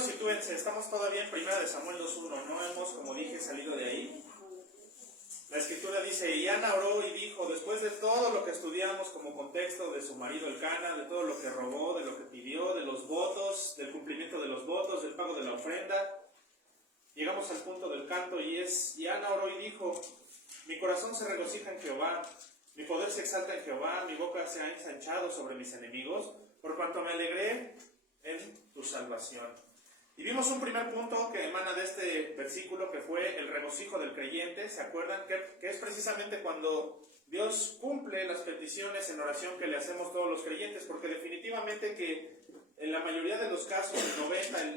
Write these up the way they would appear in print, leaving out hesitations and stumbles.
Primero sitúense, estamos todavía en 1 Samuel 2:1, no hemos, como dije, salido de ahí. La escritura dice, y Ana oró y dijo, después de todo lo que estudiamos como contexto de su marido Elcana, de todo lo que robó, de lo que pidió, de los votos, del cumplimiento de los votos, del pago de la ofrenda, llegamos al punto del canto y Ana oró y dijo, mi corazón se regocija en Jehová, mi poder se exalta en Jehová, mi boca se ha ensanchado sobre mis enemigos, por cuanto me alegré en tu salvación. Y vimos un primer punto que emana de este versículo, que fue el regocijo del creyente. ¿Se acuerdan? Que es precisamente cuando Dios cumple las peticiones en oración que le hacemos todos los creyentes, porque definitivamente que en la mayoría de los casos,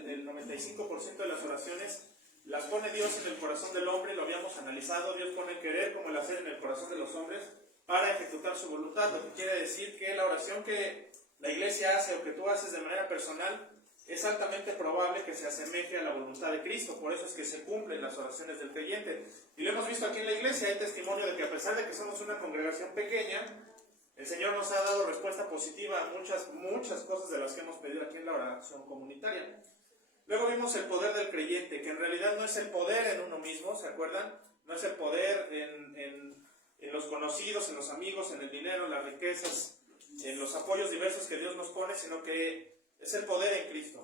el 95% de las oraciones las pone Dios en el corazón del hombre. Lo habíamos analizado. Dios pone el querer como el hacer en el corazón de los hombres para ejecutar su voluntad, lo que quiere decir que la oración que la iglesia hace o que tú haces de manera personal es altamente probable que se asemeje a la voluntad de Cristo. Por eso es que se cumplen las oraciones del creyente. Y lo hemos visto aquí en la iglesia. Hay testimonio de que a pesar de que somos una congregación pequeña, el Señor nos ha dado respuesta positiva a muchas cosas de las que hemos pedido aquí en la oración comunitaria. Luego vimos el poder del creyente, que en realidad no es el poder en uno mismo, ¿se acuerdan? No es el poder en los conocidos, en los amigos, en el dinero, en las riquezas, en los apoyos diversos que Dios nos pone, sino que es el poder en Cristo.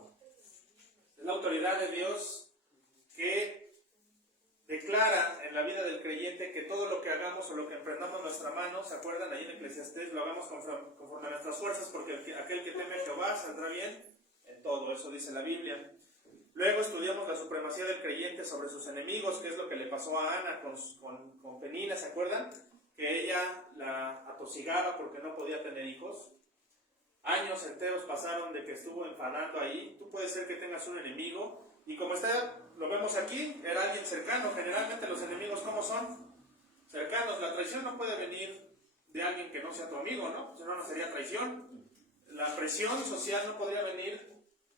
Es la autoridad de Dios que declara en la vida del creyente que todo lo que hagamos o lo que emprendamos en nuestra mano, ¿se acuerdan? Ahí en Eclesiastés lo hagamos conforme a nuestras fuerzas, porque aquel que teme a Jehová saldrá bien en todo. Eso dice la Biblia. Luego estudiamos la supremacía del creyente sobre sus enemigos, que es lo que le pasó a Ana con Penina, ¿se acuerdan? Que ella la atosigaba porque no podía tener hijos. Años enteros pasaron de que estuvo enfadando ahí. Tú puedes ser que tengas un enemigo, y como lo vemos aquí, era alguien cercano. Generalmente los enemigos, ¿cómo son? Cercanos. La traición no puede venir de alguien que no sea tu amigo, ¿no? Si no, no sería traición. La presión social no podría venir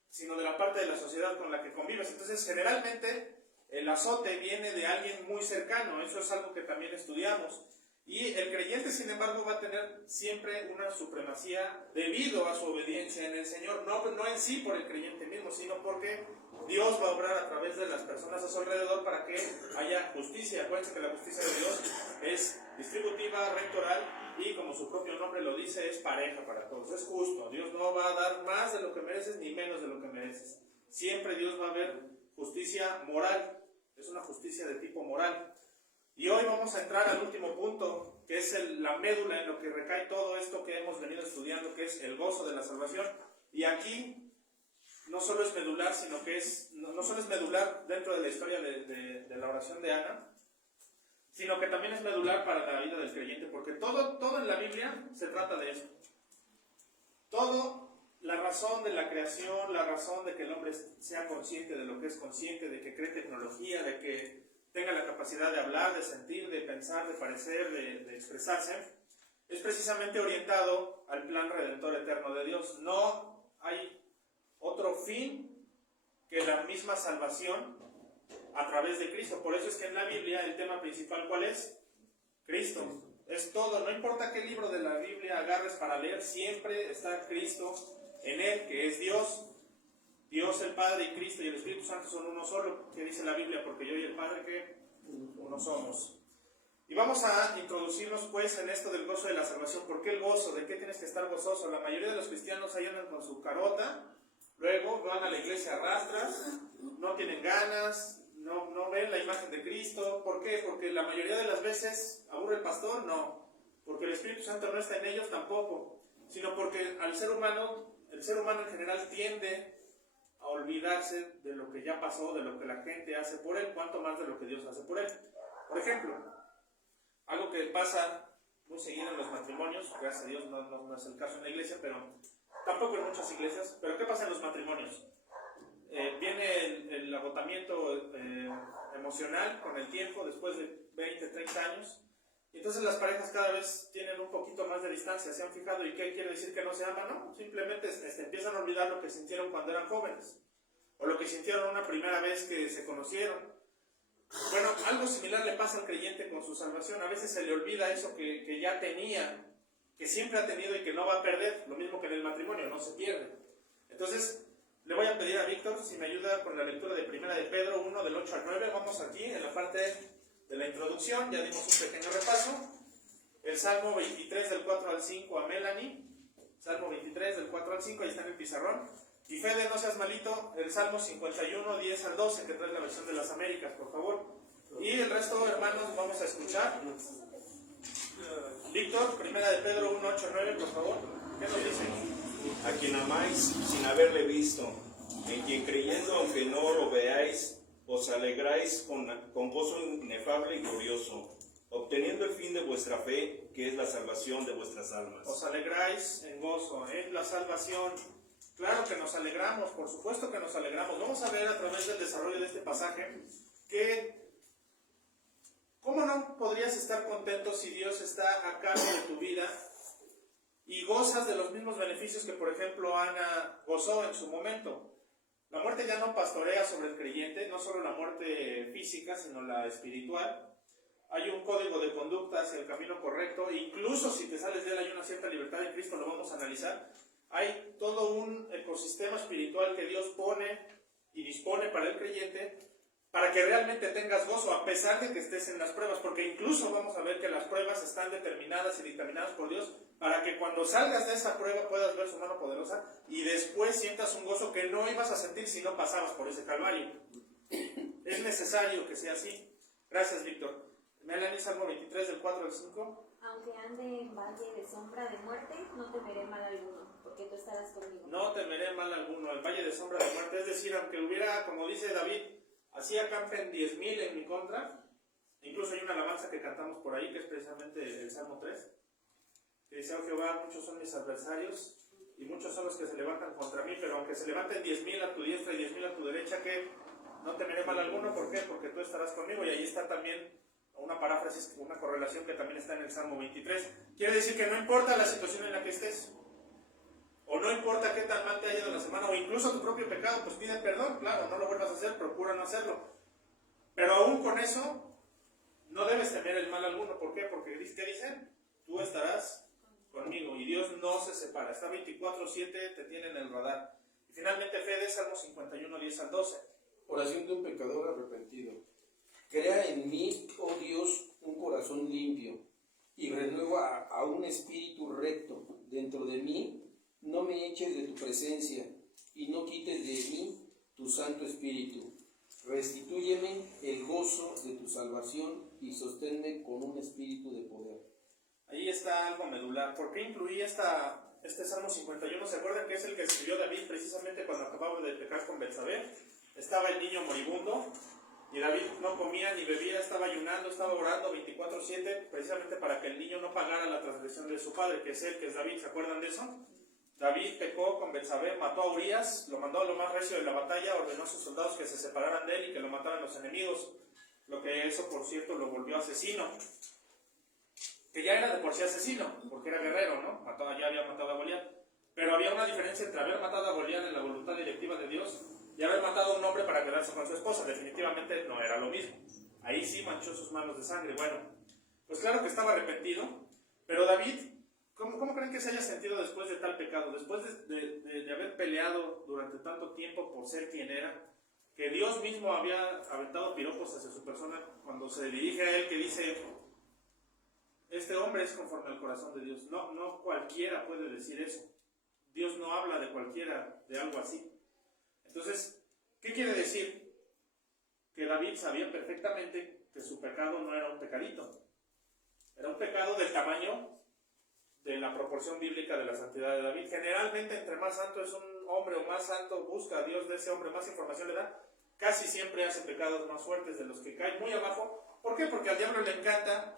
sino de la parte de la sociedad con la que convives. Entonces, generalmente, el azote viene de alguien muy cercano. Eso es algo que también estudiamos. Y el creyente, sin embargo, va a tener siempre una supremacía debido a su obediencia en el Señor. No en sí por el creyente mismo, sino porque Dios va a obrar a través de las personas a su alrededor para que haya justicia. Acuérdense que la justicia de Dios es distributiva, rectoral, y como su propio nombre lo dice, es pareja para todos. Es justo. Dios no va a dar más de lo que mereces ni menos de lo que mereces. Siempre Dios va a ver justicia moral. Es una justicia de tipo moral. Y hoy vamos a entrar al último punto, que es la médula en lo que recae todo esto que hemos venido estudiando, que es el gozo de la salvación. Y aquí no solo es medular, sino que no solo es medular dentro de la historia de la oración de Ana, sino que también es medular para la vida del creyente, porque todo en la Biblia se trata de eso. La razón de la creación, la razón de que el hombre sea consciente de lo que es consciente, de que cree tecnología, de que tenga la capacidad de hablar, de sentir, de pensar, de parecer, de expresarse, es precisamente orientado al plan redentor eterno de Dios. No hay otro fin que la misma salvación a través de Cristo. Por eso es que en la Biblia el tema principal, ¿cuál es? Cristo. Es todo. No importa qué libro de la Biblia agarres para leer, siempre está Cristo en él, que es Dios. Dios el Padre y Cristo y el Espíritu Santo son uno solo, que dice la Biblia, porque yo y el Padre que uno somos. Y vamos a introducirnos pues en esto del gozo de la salvación. ¿Por qué el gozo? ¿De qué tienes que estar gozoso? La mayoría de los cristianos ahí andan con su carota, luego van a la iglesia a rastras, no tienen ganas, no ven la imagen de Cristo. ¿Por qué? Porque la mayoría de las veces aburre el pastor, no. Porque el Espíritu Santo no está en ellos tampoco, sino porque el ser humano en general tiende a olvidarse de lo que ya pasó, de lo que la gente hace por él, cuanto más de lo que Dios hace por él. Por ejemplo, algo que pasa muy seguido en los matrimonios, gracias a Dios no es el caso en la iglesia, pero tampoco en muchas iglesias. Pero ¿qué pasa en los matrimonios? Viene el agotamiento emocional con el tiempo, después de 20, 30 años, y entonces las parejas cada vez tienen un poquito más de distancia. ¿Se han fijado? ¿Y qué quiere decir que no se aman? No, simplemente empiezan a olvidar lo que sintieron cuando eran jóvenes, o lo que sintieron una primera vez que se conocieron. Bueno, algo similar le pasa al creyente con su salvación. A veces se le olvida eso que ya tenía, que siempre ha tenido y que no va a perder. Lo mismo que en el matrimonio, no se pierde. Entonces, Le voy a pedir a Víctor si me ayuda con la lectura de Primera de Pedro 1 del 8 al 9. Vamos aquí en la parte de la introducción, ya dimos un pequeño repaso. El Salmo 23 del 4 al 5 a Melanie. Salmo 23 del 4 al 5, ahí está en el pizarrón. Y Fede, no seas malito, el Salmo 51, 10 al 12, que trae la versión de las Américas, por favor. Y el resto, hermanos, vamos a escuchar. Víctor, Primera de Pedro 1, 8, 9, por favor. ¿Qué nos dice? A quien amáis sin haberle visto, en quien creyendo aunque no lo veáis, os alegráis con gozo inefable y glorioso, obteniendo el fin de vuestra fe, que es la salvación de vuestras almas. Os alegráis en gozo, la salvación. Claro que nos alegramos, por supuesto que nos alegramos. Vamos a ver a través del desarrollo de este pasaje que ¿cómo no podrías estar contento si Dios está a cargo de tu vida y gozas de los mismos beneficios que, por ejemplo, Ana gozó en su momento? La muerte ya no pastorea sobre el creyente, no solo la muerte física, sino la espiritual. Hay un código de conducta hacia el camino correcto, e incluso si te sales de él hay una cierta libertad en Cristo, lo vamos a analizar. Hay todo un ecosistema espiritual que Dios pone y dispone para el creyente para que realmente tengas gozo, a pesar de que estés en las pruebas, porque incluso vamos a ver que las pruebas están determinadas y dictaminadas por Dios para que cuando salgas de esa prueba puedas ver su mano poderosa y después sientas un gozo que no ibas a sentir si no pasabas por ese calvario. Es necesario que sea así. Gracias, Víctor. Melanie, Salmo 23, del 4 al 5. Aunque ande en valle de sombra de muerte, no temeré mal alguno, porque tú estarás conmigo. No temeré mal alguno, el valle de sombra de muerte. Es decir, aunque hubiera, como dice David, así acampen 10,000 en mi contra. Incluso hay una alabanza que cantamos por ahí, que es precisamente el Salmo 3, que dice: oh Jehová, muchos son mis adversarios, y muchos son los que se levantan contra mí, pero aunque se levanten 10,000 a tu diestra y 10,000 a tu derecha, que no temeré mal alguno. ¿Por qué? Porque tú estarás conmigo. Y ahí está también una paráfrasis, una correlación que también está en el Salmo 23. Quiere decir que no importa la situación en la que estés, o no importa qué tan mal te haya ido la semana, o incluso tu propio pecado, pues pide perdón, claro, no lo vuelvas a hacer, procura no hacerlo. Pero aún con eso, no debes temer el mal alguno. ¿Por qué? Porque, ¿qué dicen? Tú estarás conmigo, y Dios no se separa. Está 24/7, te tiene en el radar. Y finalmente, Fede, Salmo 51, 10 al 12. Oración de un pecador arrepentido. Crea en mí, oh Dios, un corazón limpio, y renueva a un espíritu recto dentro de mí. No me eches de tu presencia, y no quites de mí tu Santo Espíritu. Restitúyeme el gozo de tu salvación, y sosténme con un espíritu de poder. Ahí está algo medular. ¿Por qué incluí este Salmo 51? ¿Se acuerdan que es el que escribió David precisamente cuando acababa de pecar con Betsabé? Estaba el niño moribundo, y David no comía ni bebía, estaba ayunando, estaba orando 24/7, precisamente para que el niño no pagara la transgresión de su padre, que es David. ¿Se acuerdan de eso? David pecó con Betsabé, mató a Urías, lo mandó a lo más recio de la batalla, ordenó a sus soldados que se separaran de él y que lo mataran los enemigos, lo que eso, por cierto, lo volvió asesino, que ya era de por sí asesino, porque era guerrero, ¿no? Ya había matado a Goliat. Pero había una diferencia entre haber matado a Goliat en la voluntad directiva de Dios y haber matado a un hombre para quedarse con su esposa. Definitivamente no era lo mismo. Ahí sí manchó sus manos de sangre. Bueno, pues claro que estaba arrepentido, pero David, ¿cómo creen que se haya sentido después de tal pecado? Después de haber peleado durante tanto tiempo por ser quien era, que Dios mismo había aventado piropos hacia su persona cuando se dirige a él, que dice: este hombre es conforme al corazón de Dios. No cualquiera puede decir eso. Dios no habla de cualquiera de algo así. Entonces, ¿qué quiere decir? Que David sabía perfectamente que su pecado no era un pecadito. Era un pecado del tamaño de la proporción bíblica de la santidad de David. Generalmente, entre más santo es un hombre o más santo busca a Dios de ese hombre, más información le da, casi siempre hace pecados más fuertes de los que caen muy abajo. ¿Por qué? Porque al diablo le encanta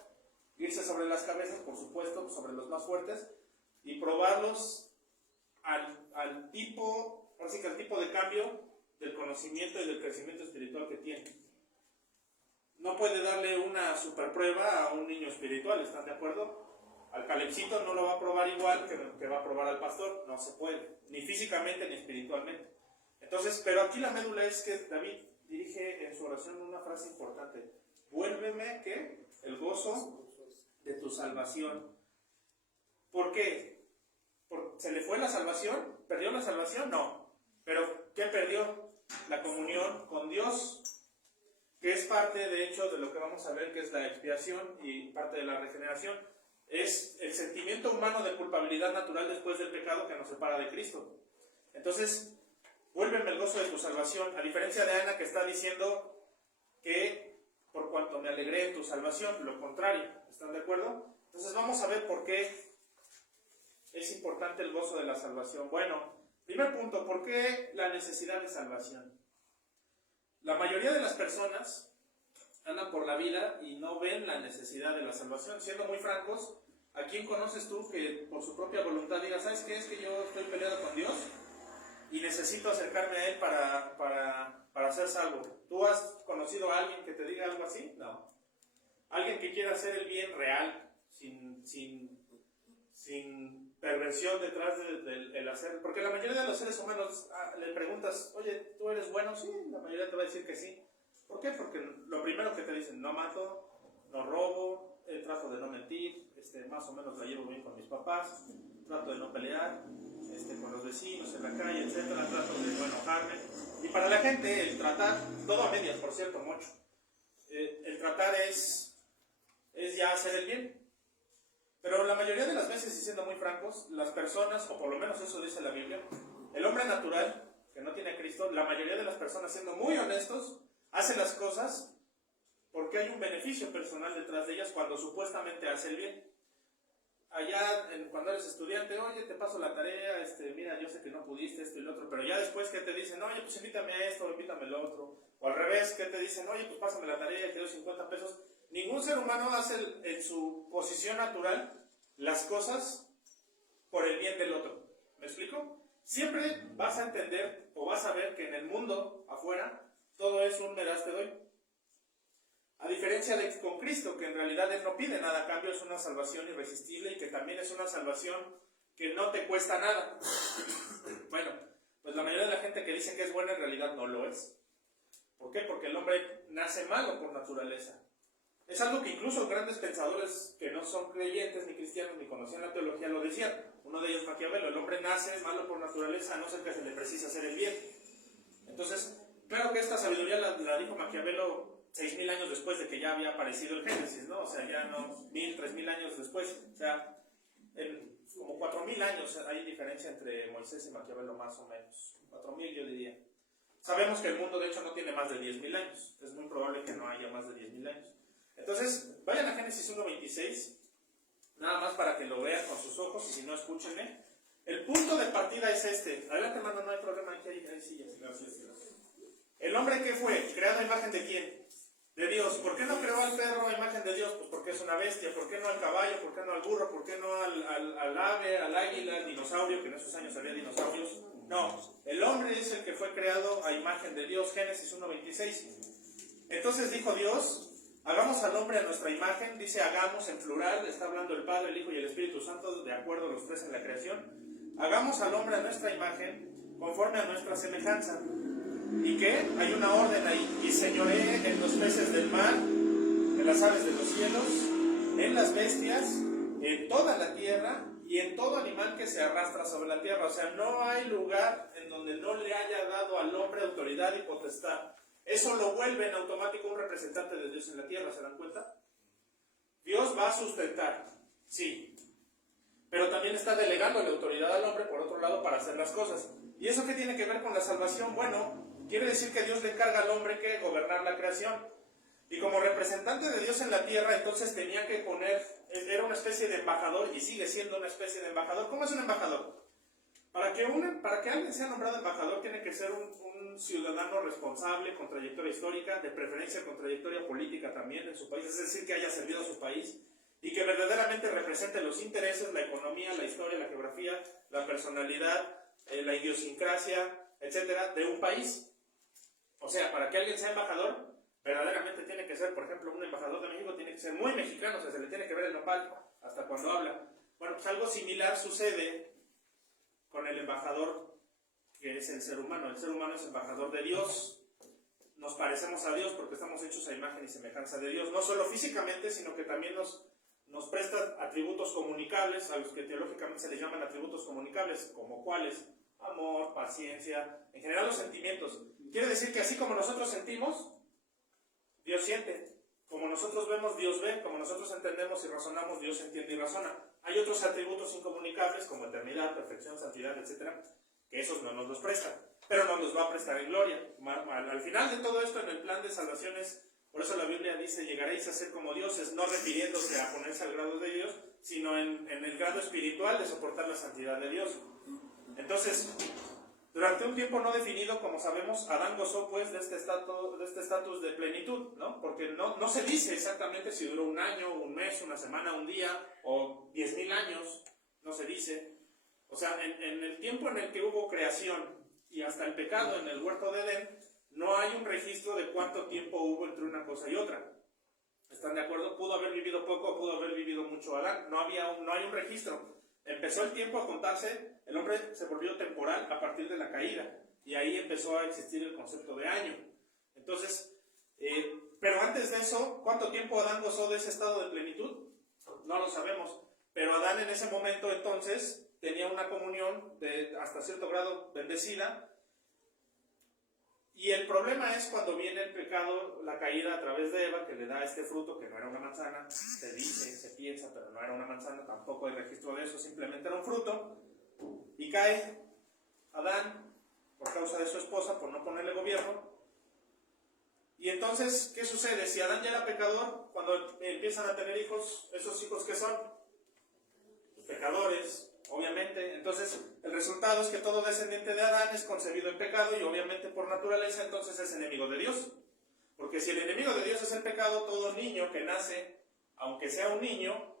irse sobre las cabezas, por supuesto, sobre los más fuertes, y probarlos al tipo de cambio del conocimiento y del crecimiento espiritual que tiene. No puede darle una super prueba a un niño espiritual, ¿están de acuerdo? Al Calebcito no lo va a probar igual que va a probar al pastor, no se puede, ni físicamente ni espiritualmente. Entonces, pero aquí la médula es que David dirige en su oración una frase importante: vuélveme, ¿qué? El gozo de tu salvación. ¿Por qué? ¿Se le fue la salvación? ¿Perdió la salvación? No. Pero ¿qué perdió? La comunión con Dios, que es parte, de hecho, de lo que vamos a ver, que es la expiación y parte de la regeneración. Es el sentimiento humano de culpabilidad natural después del pecado que nos separa de Cristo. Entonces, vuélveme el gozo de tu salvación, a diferencia de Ana, que está diciendo que por cuanto me alegré en tu salvación, lo contrario. ¿Están de acuerdo? Entonces vamos a ver por qué es importante el gozo de la salvación. Bueno, primer punto, ¿por qué la necesidad de salvación? La mayoría de las personas andan por la vida y no ven la necesidad de la salvación. Siendo muy francos, ¿a quién conoces tú que por su propia voluntad diga, ¿sabes qué? Es que yo estoy peleado con Dios y necesito acercarme a Él para ser salvo. ¿Tú has conocido a alguien que te diga algo así? No. Alguien que quiera hacer el bien real, sin perversión detrás del hacer. Porque la mayoría de los seres humanos le preguntas, oye, ¿tú eres bueno? Sí, la mayoría te va a decir que sí. ¿Por qué? Porque lo primero que te dicen, no mato, no robo, trato de no mentir, más o menos la llevo bien con mis papás, trato de no pelear con los vecinos en la calle, etcétera, trato de no enojarme. Y para la gente el tratar, todo a medias, por cierto, mucho, el tratar es ya hacer el bien. Pero la mayoría de las veces, y siendo muy francos, las personas, o por lo menos eso dice la Biblia, el hombre natural, que no tiene a Cristo, la mayoría de las personas, siendo muy honestos, hace las cosas porque hay un beneficio personal detrás de ellas cuando supuestamente hace el bien. Allá, cuando eres estudiante, oye, te paso la tarea, mira, yo sé que no pudiste esto y lo otro, pero ya después que te dicen, oye, pues invítame a esto, invítame al otro, o al revés, que te dicen, oye, pues pásame la tarea, te doy 50 pesos. Ningún ser humano hace en su posición natural las cosas por el bien del otro. ¿Me explico? Siempre vas a entender o vas a ver que en el mundo afuera todo es un me das, te doy. A diferencia de con Cristo, que en realidad Él no pide nada a cambio, es una salvación irresistible y que también es una salvación que no te cuesta nada. Bueno, pues la mayoría de la gente que dice que es buena en realidad no lo es. ¿Por qué? Porque el hombre nace malo por naturaleza. Es algo que incluso grandes pensadores que no son creyentes ni cristianos ni conocían la teología lo decían. Uno de ellos, Maquiavelo, el hombre nace malo por naturaleza, a no ser que se le precise hacer el bien. Entonces, claro que esta sabiduría la dijo Maquiavelo 6.000 años después de que ya había aparecido el Génesis, ¿no? O sea, ya no 1.000, 3.000 años después. O sea, como 4.000 años hay diferencia entre Moisés y Maquiavelo, más o menos. 4.000 yo diría. Sabemos que el mundo de hecho no tiene más de 10.000 años. Es muy probable que no haya más de 10.000 años. Entonces, vayan a Génesis 1.26, nada más para que lo vean con sus ojos, y si no, escúchenme. El punto de partida es este. Adelante, hermano, no hay problema, aquí hay sillas. Gracias. ¿El hombre qué fue? ¿Creado a imagen de quién? De Dios. ¿Por qué no creó al perro a imagen de Dios? Pues porque es una bestia. ¿Por qué no al caballo? ¿Por qué no al burro? ¿Por qué no al ave, al águila, al dinosaurio? Que en esos años había dinosaurios. No, el hombre es el que fue creado a imagen de Dios. Génesis 1.26. Entonces dijo Dios, hagamos al hombre a nuestra imagen. Dice hagamos en plural, está hablando el Padre, el Hijo y el Espíritu Santo, de acuerdo a los tres en la creación. Hagamos al hombre a nuestra imagen, conforme a nuestra semejanza. ¿Y qué? Hay una orden ahí. Y señoré en los peces del mar, en las aves de los cielos, en las bestias, en toda la tierra y en todo animal que se arrastra sobre la tierra. O sea, no hay lugar en donde no le haya dado al hombre autoridad y potestad. Eso lo vuelve en automático un representante de Dios en la tierra, ¿se dan cuenta? Dios va a sustentar, sí, pero también está delegando la autoridad al hombre, por otro lado, para hacer las cosas. ¿Y eso qué tiene que ver con la salvación? Bueno, quiere decir que Dios le encarga al hombre que gobernar la creación. Y como representante de Dios en la tierra, entonces tenía que poner, era una especie de embajador, y sigue siendo una especie de embajador. ¿Cómo es un embajador? Para que alguien sea nombrado embajador, tiene que ser un ciudadano responsable, con trayectoria histórica, de preferencia con trayectoria política también en su país, es decir, que haya servido a su país, y que verdaderamente represente los intereses, la economía, la historia, la geografía, la personalidad, la idiosincrasia, etcétera, de un país. O sea, para que alguien sea embajador, verdaderamente tiene que ser, por ejemplo, un embajador de México tiene que ser muy mexicano, o sea, se le tiene que ver el nopal hasta cuando habla. Bueno, pues algo similar sucede con el embajador que es el ser humano. El ser humano es embajador de Dios. Nos parecemos a Dios porque estamos hechos a imagen y semejanza de Dios, no solo físicamente, sino que también nos presta atributos comunicables, a los que teológicamente se les llaman atributos comunicables, como cuáles. amor, paciencia, en general los sentimientos. Quiere decir que así como nosotros sentimos, Dios siente. Como nosotros vemos, Dios ve. Como nosotros entendemos y razonamos, Dios entiende y razona. Hay otros atributos incomunicables como eternidad, perfección, santidad, etc., que esos no nos los presta, pero nos los va a prestar en gloria. Al final de todo esto, en el plan de salvación es, por eso la Biblia dice, llegaréis a ser como dioses, no refiriéndose a ponerse al grado de Dios, sino en el grado espiritual de soportar la santidad de Dios. Entonces, durante un tiempo no definido, como sabemos, Adán gozó pues de este estatus de plenitud, ¿no? Porque no se dice exactamente si duró un año, un mes, una semana, un día o 10,000 años, no se dice. O sea, en el tiempo en el que hubo creación y hasta el pecado en el huerto de Edén, no hay un registro de cuánto tiempo hubo entre una cosa y otra. ¿Están de acuerdo? Pudo haber vivido poco, pudo haber vivido mucho Adán. No hay un registro. Empezó el tiempo a contarse, el hombre se volvió temporal a partir de la caída. Y ahí empezó a existir el concepto de año. Entonces, pero antes de eso, ¿cuánto tiempo Adán gozó de ese estado de plenitud? No lo sabemos. Pero Adán en ese momento entonces tenía una comunión de hasta cierto grado bendecida. Y el problema es cuando viene el pecado, la caída a través de Eva, que le da este fruto que no era una manzana, se dice, se piensa, pero no era una manzana, tampoco hay registro de eso, simplemente era un fruto, y cae Adán por causa de su esposa, por no ponerle gobierno. Y entonces, ¿qué sucede? Si Adán ya era pecador, cuando empiezan a tener hijos, ¿esos hijos qué son? Pecadores, obviamente. Entonces, el resultado es que todo descendiente de Adán es concebido en pecado y obviamente por naturaleza entonces es enemigo de Dios. Porque si el enemigo de Dios es el pecado, todo niño que nace, aunque sea un niño,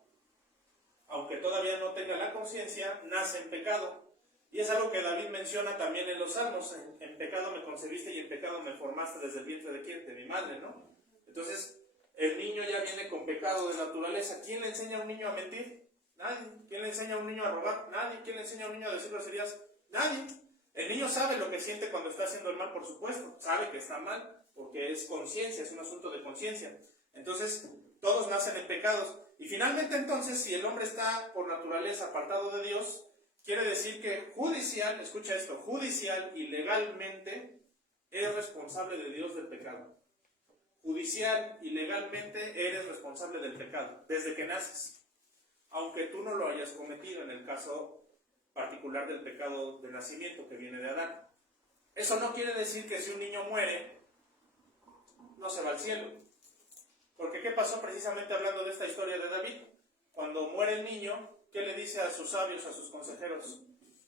aunque todavía no tenga la conciencia, nace en pecado. Y es algo que David menciona también en los Salmos. En pecado me concebiste y en pecado me formaste desde el vientre de quién, de mi madre, ¿no? Entonces, el niño ya viene con pecado de naturaleza. ¿Quién le enseña a un niño a mentir? Nadie. ¿Quién le enseña a un niño a robar? Nadie. ¿Quién le enseña a un niño a decir groserías? Nadie. El niño sabe lo que siente cuando está haciendo el mal, por supuesto. Sabe que está mal, porque es conciencia, es un asunto de conciencia. Entonces, todos nacen en pecados. Y finalmente, entonces, si el hombre está por naturaleza apartado de Dios, quiere decir que judicial, escucha esto, judicial y legalmente es responsable de Dios del pecado. Judicial y legalmente eres responsable del pecado, desde que naces. Aunque tú no lo hayas cometido en el caso particular del pecado de nacimiento que viene de Adán. Eso no quiere decir que si un niño muere, no se va al cielo. Porque ¿qué pasó precisamente hablando de esta historia de David? Cuando muere el niño, ¿qué le dice a sus sabios, a sus consejeros?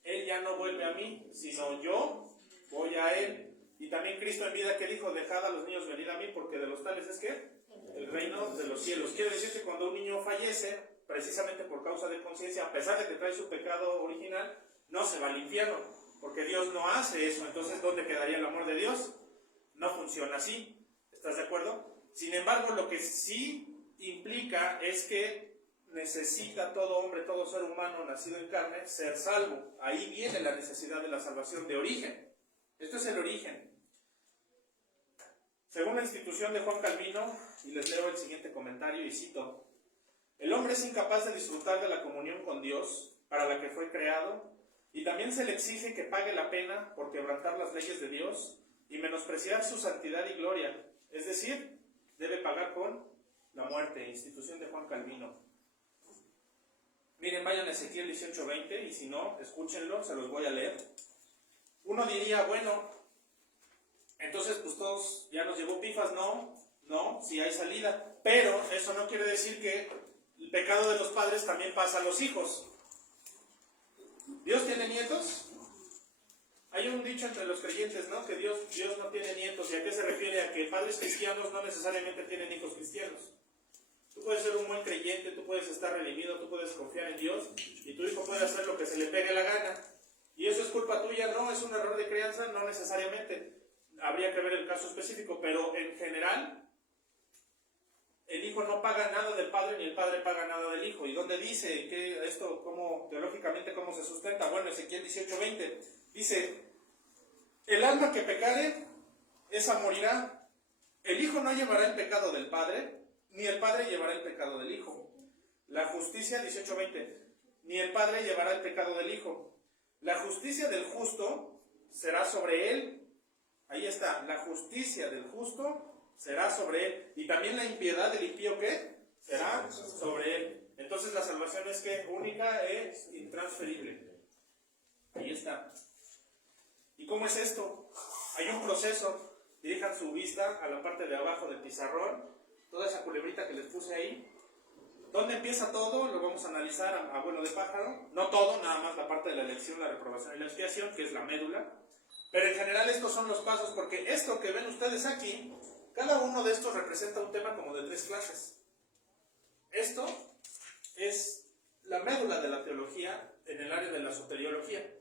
Él ya no vuelve a mí, sino yo voy a él. Y también Cristo en vida que dijo, dejad a los niños venir a mí, porque de los tales es que el reino de los cielos. Quiere decir que cuando un niño fallece, precisamente por causa de conciencia, a pesar de que trae su pecado original, no se va al infierno, porque Dios no hace eso. Entonces, ¿dónde quedaría el amor de Dios? No funciona así. ¿Estás de acuerdo? Sin embargo, lo que sí implica es que necesita todo hombre, todo ser humano nacido en carne, ser salvo. Ahí viene la necesidad de la salvación de origen. Esto es el origen. Según la institución de Juan Calvino, y les leo el siguiente comentario y cito: el hombre es incapaz de disfrutar de la comunión con Dios, para la que fue creado, y también se le exige que pague la pena por quebrantar las leyes de Dios y menospreciar su santidad y gloria. Es decir, debe pagar con la muerte. Institución de Juan Calvino. Miren, vayan a Ezequiel 18:20, y si no, escúchenlo, se los voy a leer. Uno diría, bueno, entonces pues todos ya nos llevó pifas. No, sí hay salida, pero eso no quiere decir que el pecado de los padres también pasa a los hijos. ¿Dios tiene nietos? Hay un dicho entre los creyentes, ¿no? Que Dios no tiene nietos. ¿Y a qué se refiere? A que padres cristianos no necesariamente tienen hijos cristianos. Tú puedes ser un buen creyente, tú puedes estar redimido, tú puedes confiar en Dios, y tu hijo puede hacer lo que se le pegue la gana. ¿Y eso es culpa tuya? No, es un error de crianza, no necesariamente. Habría que ver el caso específico, pero en general, el hijo no paga nada del padre, ni el padre paga nada del hijo. ¿Y dónde dice que esto, teológicamente, cómo se sustenta? Bueno, Ezequiel 18:20 dice: el alma que pecare, esa morirá. El hijo no llevará el pecado del padre, ni el padre llevará el pecado del hijo. La justicia 18:20, ni el padre llevará el pecado del hijo. La justicia del justo será sobre él. Ahí está, la justicia del justo será sobre él. Y también la impiedad del impío, ¿qué? Será sobre él. Entonces la salvación es que única es intransferible. Ahí está. ¿Y cómo es esto? Hay un proceso. Dirijan su vista a la parte de abajo del pizarrón. Toda esa culebrita que les puse ahí. ¿Dónde empieza todo? Lo vamos a analizar a vuelo de pájaro. No todo, nada más la parte de la elección, la reprobación y la expiación, que es la médula. Pero en general estos son los pasos, porque esto que ven ustedes aquí, cada uno de estos representa un tema como de 3 clases. Esto es la médula de la teología en el área de la soteriología.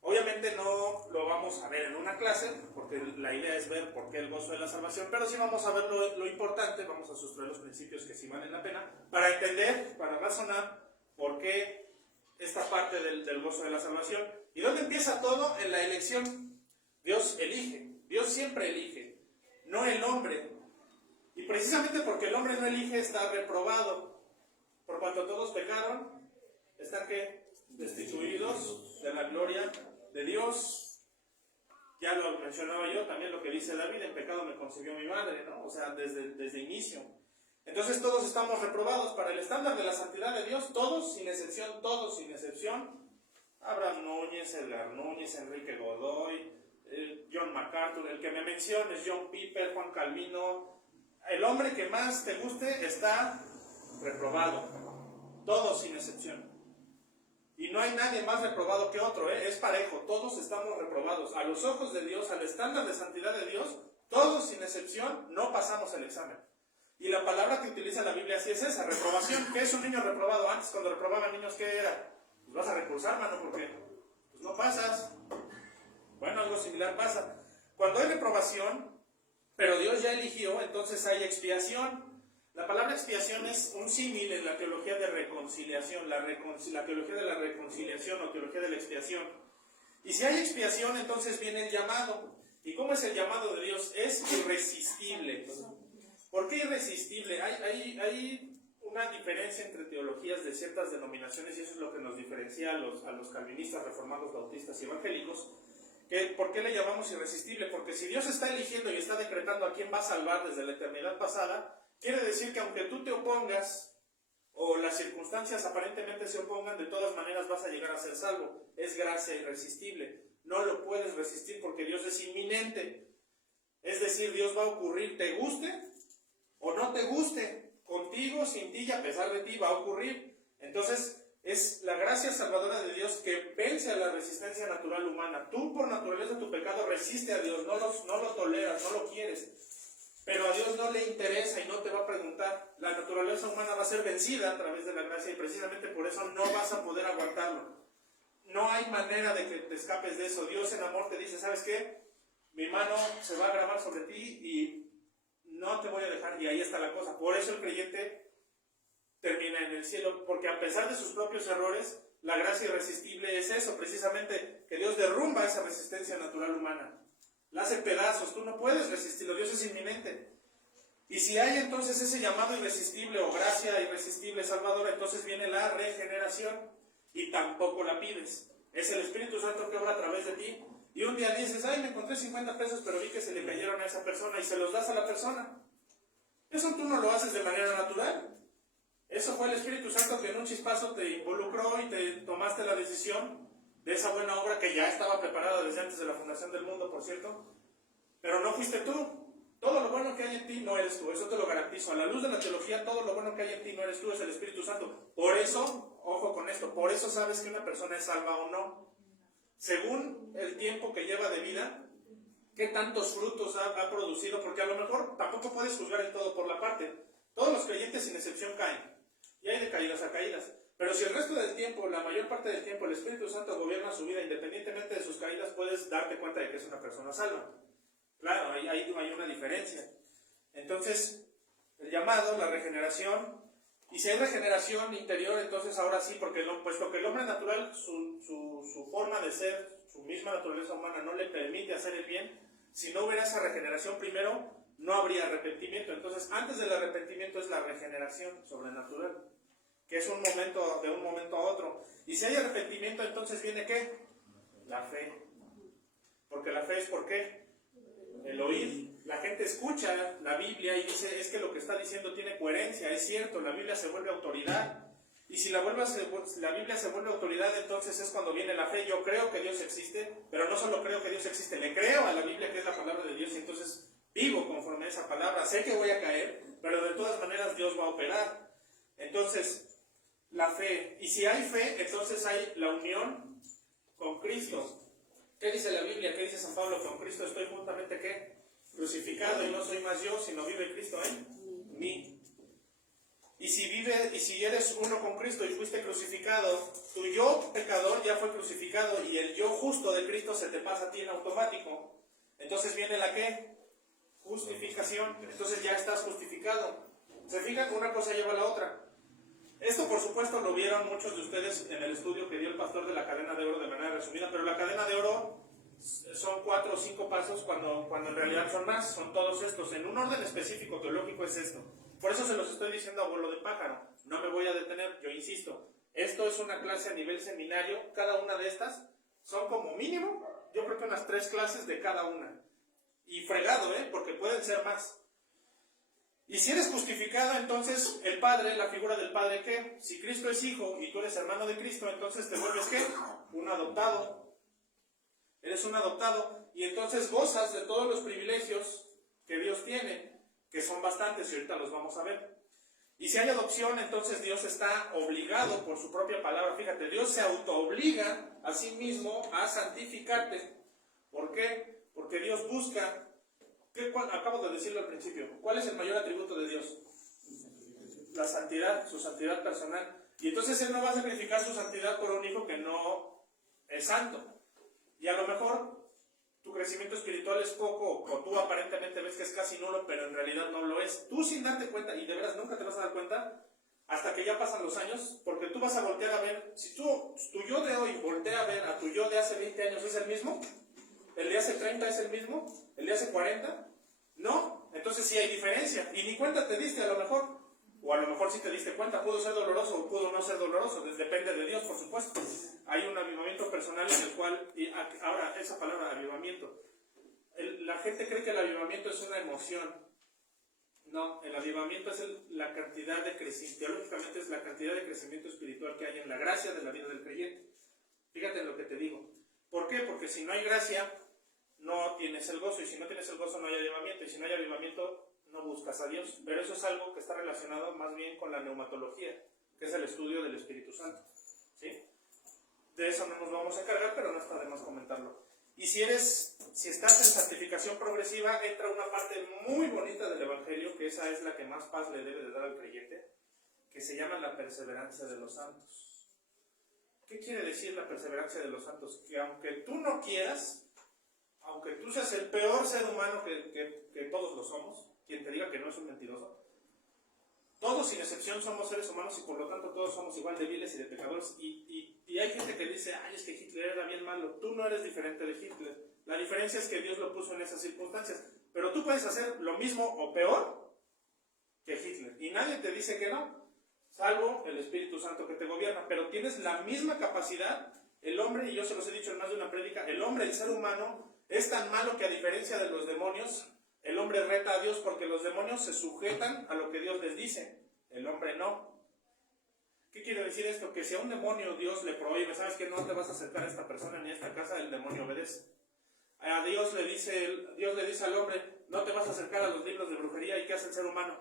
Obviamente no lo vamos a ver en una clase, porque la idea es ver por qué el gozo de la salvación, pero sí vamos a ver lo importante, vamos a sustraer los principios que sí valen la pena, para entender, para razonar por qué esta parte del gozo de la salvación. ¿Y dónde empieza todo? En la elección. Dios elige, Dios siempre elige, no el hombre. Y precisamente porque el hombre no elige, está reprobado. Por cuanto todos pecaron, están ¿qué? Destituidos de la gloria de Dios. Ya lo mencionaba yo, también lo que dice David, en pecado me concibió mi madre, ¿no? O sea, desde inicio. Entonces todos estamos reprobados para el estándar de la santidad de Dios, todos sin excepción. Abraham Núñez, Edgar Núñez, Enrique Godoy, John MacArthur, el que me menciones, John Piper, Juan Calvino, el hombre que más te guste está reprobado, todos sin excepción. Y no hay nadie más reprobado que otro, es parejo, todos estamos reprobados. A los ojos de Dios, al estándar de santidad de Dios, todos sin excepción no pasamos el examen. Y la palabra que utiliza la Biblia así es esa, reprobación. ¿Qué es un niño reprobado? Antes, cuando reprobaban niños, ¿qué era? Pues vas a recursar, mano, porque pues no pasas. Bueno, algo similar pasa. Cuando hay reprobación, pero Dios ya eligió, entonces hay expiación. La palabra expiación es un símil en la teología de reconciliación, la teología de la reconciliación o teología de la expiación. Y si hay expiación, entonces viene el llamado. ¿Y cómo es el llamado de Dios? Es irresistible. ¿Por qué irresistible? Hay una diferencia entre teologías de ciertas denominaciones, y eso es lo que nos diferencia a los calvinistas, reformados, bautistas y evangélicos. ¿Por qué le llamamos irresistible? Porque si Dios está eligiendo y está decretando a quién va a salvar desde la eternidad pasada, quiere decir que aunque tú te opongas o las circunstancias aparentemente se opongan, de todas maneras vas a llegar a ser salvo. Es gracia irresistible. No lo puedes resistir porque Dios es inminente. Es decir, Dios va a ocurrir, te guste o no te guste, contigo, sin ti y a pesar de ti va a ocurrir. Entonces es la gracia salvadora de Dios que vence a la resistencia natural humana. Tú por naturaleza tu pecado resiste a Dios, no lo toleras, no lo quieres. Pero a Dios no le interesa y no te va a preguntar. La naturaleza humana va a ser vencida a través de la gracia y precisamente por eso no vas a poder aguantarlo. No hay manera de que te escapes de eso. Dios en amor te dice, ¿sabes qué? Mi mano se va a grabar sobre ti y no te voy a dejar. Y ahí está la cosa. Por eso el creyente termina en el cielo, porque a pesar de sus propios errores, la gracia irresistible es eso, precisamente, que Dios derrumba esa resistencia natural humana. La hace pedazos, tú no puedes resistirlo, Dios es inminente. Y si hay entonces ese llamado irresistible o gracia irresistible salvadora, entonces viene la regeneración y tampoco la pides. Es el Espíritu Santo que obra a través de ti. Y un día dices, ay, me encontré 50 pesos, pero vi que se le cayeron a esa persona y se los das a la persona. Eso tú no lo haces de manera natural. Eso fue el Espíritu Santo que en un chispazo te involucró y te tomaste la decisión de esa buena obra que ya estaba preparada desde antes de la fundación del mundo, por cierto. Pero no fuiste tú. Todo lo bueno que hay en ti no eres tú, eso te lo garantizo. A la luz de la teología, todo lo bueno que hay en ti no eres tú, es el Espíritu Santo. Por eso, ojo con esto, por eso sabes que una persona es salva o no. Según el tiempo que lleva de vida, qué tantos frutos ha producido, porque a lo mejor tampoco puedes juzgar en todo por la parte. Todos los creyentes sin excepción caen, y hay de caídas a caídas. Pero si el resto del tiempo, la mayor parte del tiempo, el Espíritu Santo gobierna su vida independientemente de sus caídas, puedes darte cuenta de que es una persona salva. Claro, ahí hay una diferencia. Entonces, el llamado, la regeneración, y si hay regeneración interior, entonces ahora sí, porque puesto que el hombre natural, su forma de ser, su misma naturaleza humana no le permite hacer el bien, si no hubiera esa regeneración primero, no habría arrepentimiento. Entonces, antes del arrepentimiento es la regeneración sobrenatural, que es un momento, de un momento a otro. Y si hay arrepentimiento, entonces viene ¿qué? La fe. Porque la fe es ¿por qué? El oír. La gente escucha la Biblia y dice, es que lo que está diciendo tiene coherencia, es cierto, la Biblia se vuelve autoridad. Y si la Biblia se vuelve autoridad, entonces es cuando viene la fe. Yo creo que Dios existe, pero no solo creo que Dios existe, le creo a la Biblia que es la palabra de Dios y entonces vivo conforme a esa palabra. Sé que voy a caer, pero de todas maneras Dios va a operar. Entonces, la fe. Y si hay fe, entonces hay la unión con Cristo. ¿Qué dice la Biblia? ¿Qué dice San Pablo? Con Cristo estoy juntamente ¿qué? Crucificado, y no soy más yo, sino vive Cristo en mí. Y si eres uno con Cristo y fuiste crucificado, tu yo pecador ya fue crucificado y el yo justo de Cristo se te pasa a ti en automático. Entonces viene la ¿qué? Justificación. Entonces ya estás justificado. ¿Se fijan que una cosa lleva a la otra? Esto por supuesto lo vieron muchos de ustedes en el estudio que dio el pastor de la cadena de oro de manera resumida, pero la cadena de oro son 4 o 5 pasos cuando en realidad son más, son todos estos. En un orden específico teológico es esto. Por eso se los estoy diciendo a vuelo de pájaro. No me voy a detener, yo insisto. Esto es una clase a nivel seminario. Cada una de estas son como mínimo, yo creo que unas 3 clases de cada una. Y fregado, porque pueden ser más. Y si eres justificado, entonces el Padre, la figura del Padre, ¿qué? Si Cristo es hijo y tú eres hermano de Cristo, entonces te vuelves ¿qué? Un adoptado. Eres un adoptado y entonces gozas de todos los privilegios que Dios tiene, que son bastantes y ahorita los vamos a ver. Y si hay adopción, entonces Dios está obligado por su propia palabra. Fíjate, Dios se autoobliga a sí mismo a santificarte. ¿Por qué? Porque Dios busca... Acabo de decirlo al principio. ¿Cuál es el mayor atributo de Dios? La santidad, su santidad personal. Y entonces Él no va a sacrificar su santidad por un hijo que no es santo. Y a lo mejor tu crecimiento espiritual es poco, o tú aparentemente ves que es casi nulo, pero en realidad no lo es. Tú sin darte cuenta, y de veras nunca te vas a dar cuenta, hasta que ya pasan los años, porque tú vas a voltear a ver, si tu yo de hoy voltea a ver a tu yo de hace 20 años, ¿es el mismo? ¿El de hace 30 es el mismo? ¿El de hace 40? No, entonces sí hay diferencia, y ni cuenta te diste a lo mejor, o a lo mejor sí te diste cuenta, pudo ser doloroso o pudo no ser doloroso, depende de Dios, por supuesto. Hay un avivamiento personal en el cual, y ahora esa palabra avivamiento, la gente cree que el avivamiento es una emoción. No, el avivamiento es la cantidad de crecimiento, teológicamente es la cantidad de crecimiento espiritual que hay en la gracia de la vida del creyente. Fíjate en lo que te digo. ¿Por qué? Porque si no hay gracia, no tienes el gozo, y si no tienes el gozo no hay avivamiento, y si no hay avivamiento no buscas a Dios. Pero eso es algo que está relacionado más bien con la neumatología, que es el estudio del Espíritu Santo. ¿Sí? De eso no nos vamos a encargar, pero no está de más comentarlo. Y si estás en santificación progresiva, entra una parte muy bonita del Evangelio, que esa es la que más paz le debe de dar al creyente, que se llama la perseverancia de los santos. ¿Qué quiere decir la perseverancia de los santos? Que aunque tú no quieras, aunque tú seas el peor ser humano que todos lo somos, quien te diga que no es un mentiroso, todos sin excepción somos seres humanos y por lo tanto todos somos igual de viles y de pecadores. Y hay gente que dice, ay, es que Hitler era bien malo. Tú no eres diferente de Hitler. La diferencia es que Dios lo puso en esas circunstancias. Pero tú puedes hacer lo mismo o peor que Hitler. Y nadie te dice que no, salvo el Espíritu Santo que te gobierna. Pero tienes la misma capacidad. El hombre, y yo se los he dicho en más de una prédica, el hombre, el ser humano, es tan malo que a diferencia de los demonios, el hombre reta a Dios porque los demonios se sujetan a lo que Dios les dice. El hombre no. ¿Qué quiere decir esto? Que si a un demonio Dios le prohíbe, ¿sabes que no te vas a acercar a esta persona ni a esta casa? El demonio obedece. A Dios le dice al hombre, no te vas a acercar a los libros de brujería. ¿Y qué hace el ser humano?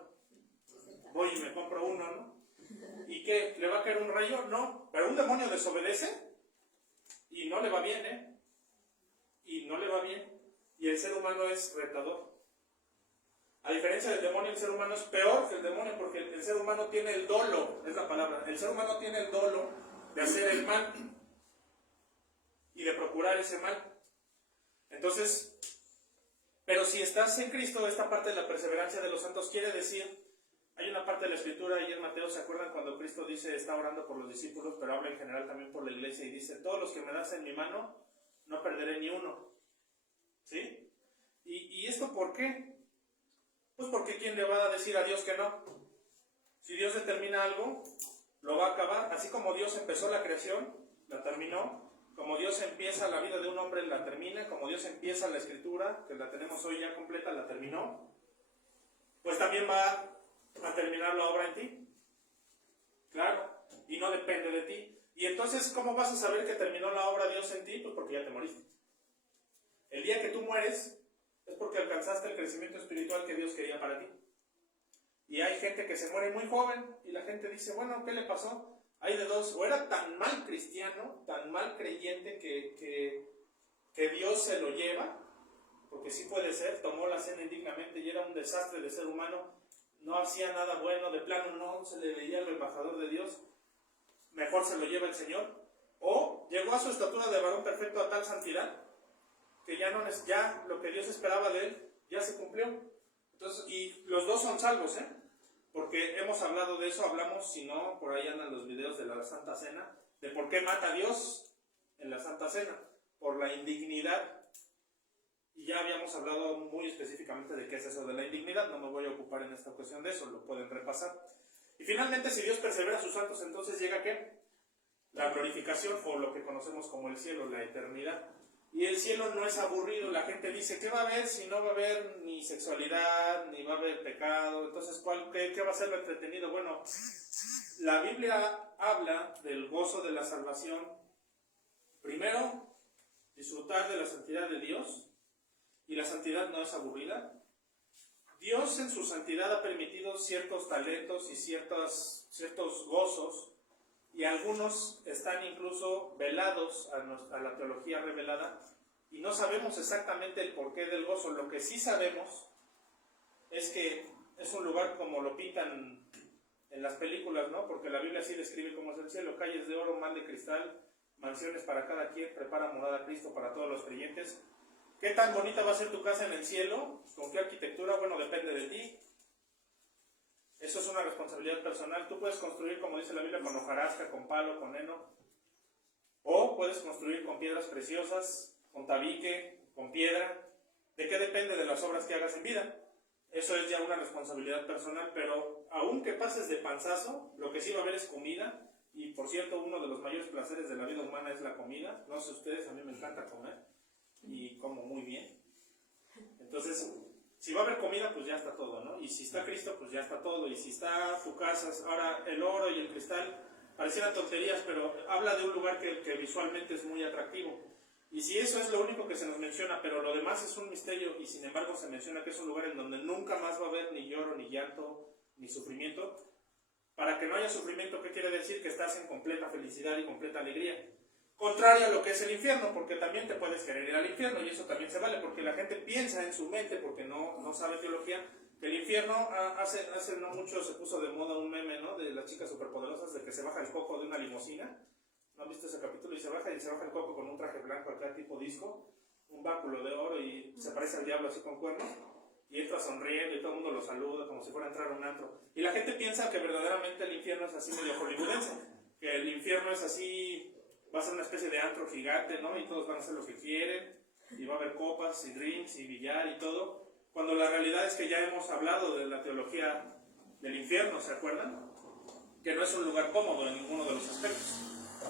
Voy y me compro uno, ¿no? ¿Y qué? ¿Le va a caer un rayo? No. Pero un demonio desobedece y no le va bien, Y no le va bien. Y el ser humano es retador. A diferencia del demonio, el ser humano es peor que el demonio, porque el ser humano tiene el dolo, es la palabra, el ser humano tiene el dolo de hacer el mal y de procurar ese mal. Entonces, pero si estás en Cristo, esta parte de la perseverancia de los santos quiere decir, hay una parte de la escritura ahí en Mateo, ¿se acuerdan cuando Cristo dice, está orando por los discípulos, pero habla en general también por la iglesia y dice, todos los que me das en mi mano, no perderé ni uno? ¿Sí? ¿Y esto por qué? Pues porque ¿quién le va a decir a Dios que no? Si Dios determina algo, lo va a acabar. Así como Dios empezó la creación, la terminó, como Dios empieza la vida de un hombre, la termina, como Dios empieza la escritura, que la tenemos hoy ya completa, la terminó, pues también va a terminar la obra en ti. Claro, y no depende de ti. Y entonces, ¿cómo vas a saber que terminó la obra de Dios en ti? Pues porque ya te moriste. El día que tú mueres es porque alcanzaste el crecimiento espiritual que Dios quería para ti. Y hay gente que se muere muy joven y la gente dice, bueno, ¿qué le pasó? Hay de dos, o era tan mal cristiano, tan mal creyente que Dios se lo lleva, porque sí puede ser, tomó la cena indignamente y era un desastre de ser humano, no hacía nada bueno, de plano no se le veía al embajador de Dios, mejor se lo lleva el Señor, o llegó a su estatura de varón perfecto a tal santidad, que ya lo que Dios esperaba de él, ya se cumplió. Entonces, y los dos son salvos, porque hemos hablado de eso, hablamos, si no, por ahí andan los videos de la Santa Cena, de por qué mata a Dios en la Santa Cena, por la indignidad. Y ya habíamos hablado muy específicamente de qué es eso de la indignidad, no me voy a ocupar en esta ocasión de eso, lo pueden repasar. Y finalmente, si Dios persevera a sus santos, entonces llega ¿qué? La glorificación, o lo que conocemos como el cielo, la eternidad. Y el cielo no es aburrido, la gente dice, ¿qué va a haber si no va a haber ni sexualidad, ni va a haber pecado? Entonces, ¿qué va a ser lo entretenido? Bueno, la Biblia habla del gozo de la salvación. Primero, disfrutar de la santidad de Dios, y la santidad no es aburrida. Dios en su santidad ha permitido ciertos talentos y ciertos gozos, y algunos están incluso velados a la teología revelada, y no sabemos exactamente el porqué del gozo. Lo que sí sabemos es que es un lugar como lo pintan en las películas, ¿no? Porque la Biblia sí describe cómo es el cielo: calles de oro, mar de cristal, mansiones para cada quien, prepara morada a Cristo para todos los creyentes. ¿Qué tan bonita va a ser tu casa en el cielo? ¿Con qué arquitectura? Bueno, depende de ti. Eso es una responsabilidad personal. Tú puedes construir, como dice la Biblia, con hojarasca, con palo, con heno. O puedes construir con piedras preciosas, con tabique, con piedra. ¿De qué depende? De las obras que hagas en vida. Eso es ya una responsabilidad personal, pero aunque pases de panzazo, lo que sí va a haber es comida. Y por cierto, uno de los mayores placeres de la vida humana es la comida. No sé ustedes, a mí me encanta comer y como muy bien. Entonces, si va a haber comida, pues ya está todo, ¿no? Y si está Cristo, pues ya está todo. Y si está tu casa, ahora el oro y el cristal parecieran tonterías, pero habla de un lugar que visualmente es muy atractivo. Y si eso es lo único que se nos menciona, pero lo demás es un misterio, y sin embargo se menciona que es un lugar en donde nunca más va a haber ni lloro, ni llanto, ni sufrimiento. Para que no haya sufrimiento, ¿qué quiere decir? Que estás en completa felicidad y completa alegría. Contrario a lo que es el infierno, porque también te puedes querer ir al infierno, y eso también se vale, porque la gente piensa en su mente, porque no sabe teología, que el infierno, hace no mucho se puso de moda un meme, ¿no? De las chicas superpoderosas, de que se baja el coco de una limusina. ¿No han visto ese capítulo? Y se baja el coco con un traje blanco acá tipo disco, un báculo de oro, y se parece al diablo así con cuernos, y entra sonriendo y todo el mundo lo saluda como si fuera a entrar a un antro. Y la gente piensa que verdaderamente el infierno es así medio hollywoodense, que el infierno es así, va a ser una especie de antro gigante, ¿no? Y todos van a hacer lo que quieren, y va a haber copas y drinks y billar y todo, cuando la realidad es que ya hemos hablado de la teología del infierno, ¿se acuerdan? Que no es un lugar cómodo en ninguno de los aspectos.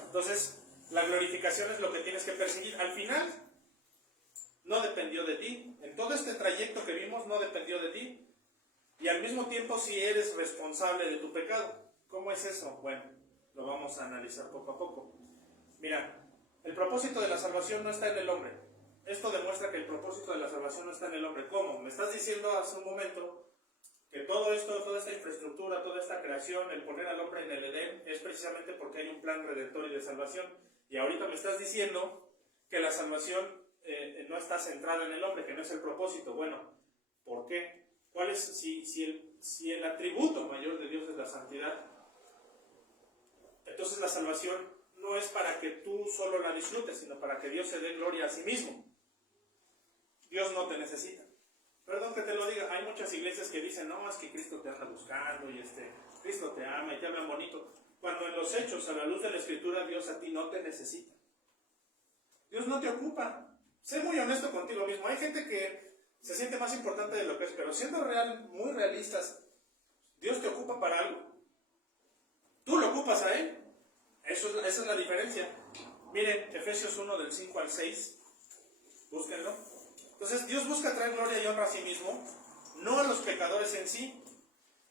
Entonces, la glorificación es lo que tienes que perseguir. Al final, no dependió de ti. En todo este trayecto que vimos, no dependió de ti. Y al mismo tiempo, si eres responsable de tu pecado. ¿Cómo es eso? Bueno, lo vamos a analizar poco a poco. Mira, el propósito de la salvación no está en el hombre. Esto demuestra que el propósito de la salvación no está en el hombre. ¿Cómo? Me estás diciendo hace un momento que todo esto, toda esta infraestructura, toda esta creación, el poner al hombre en el Edén, es precisamente porque hay un plan redentor y de salvación. Y ahorita me estás diciendo que la salvación no está centrada en el hombre, que no es el propósito. Bueno, ¿por qué? ¿Cuál es, si el atributo mayor de Dios es la santidad, entonces la salvación no es para que tú solo la disfrutes, sino para que Dios se dé gloria a sí mismo? Dios no te necesita. Perdón que te lo diga, hay muchas iglesias que dicen, no, es que Cristo te anda buscando, y Cristo te ama, y te hablan bonito. Cuando en los hechos, a la luz de la Escritura, Dios a ti no te necesita. Dios no te ocupa. Sé muy honesto contigo mismo. Hay gente que se siente más importante de lo que es, pero siendo muy realistas, ¿Dios te ocupa para algo? ¿Tú lo ocupas a Él? Esa es la diferencia. Miren, Efesios 1 del 5 al 6, búsquenlo. Entonces, Dios busca traer gloria y honra a sí mismo, no a los pecadores en sí.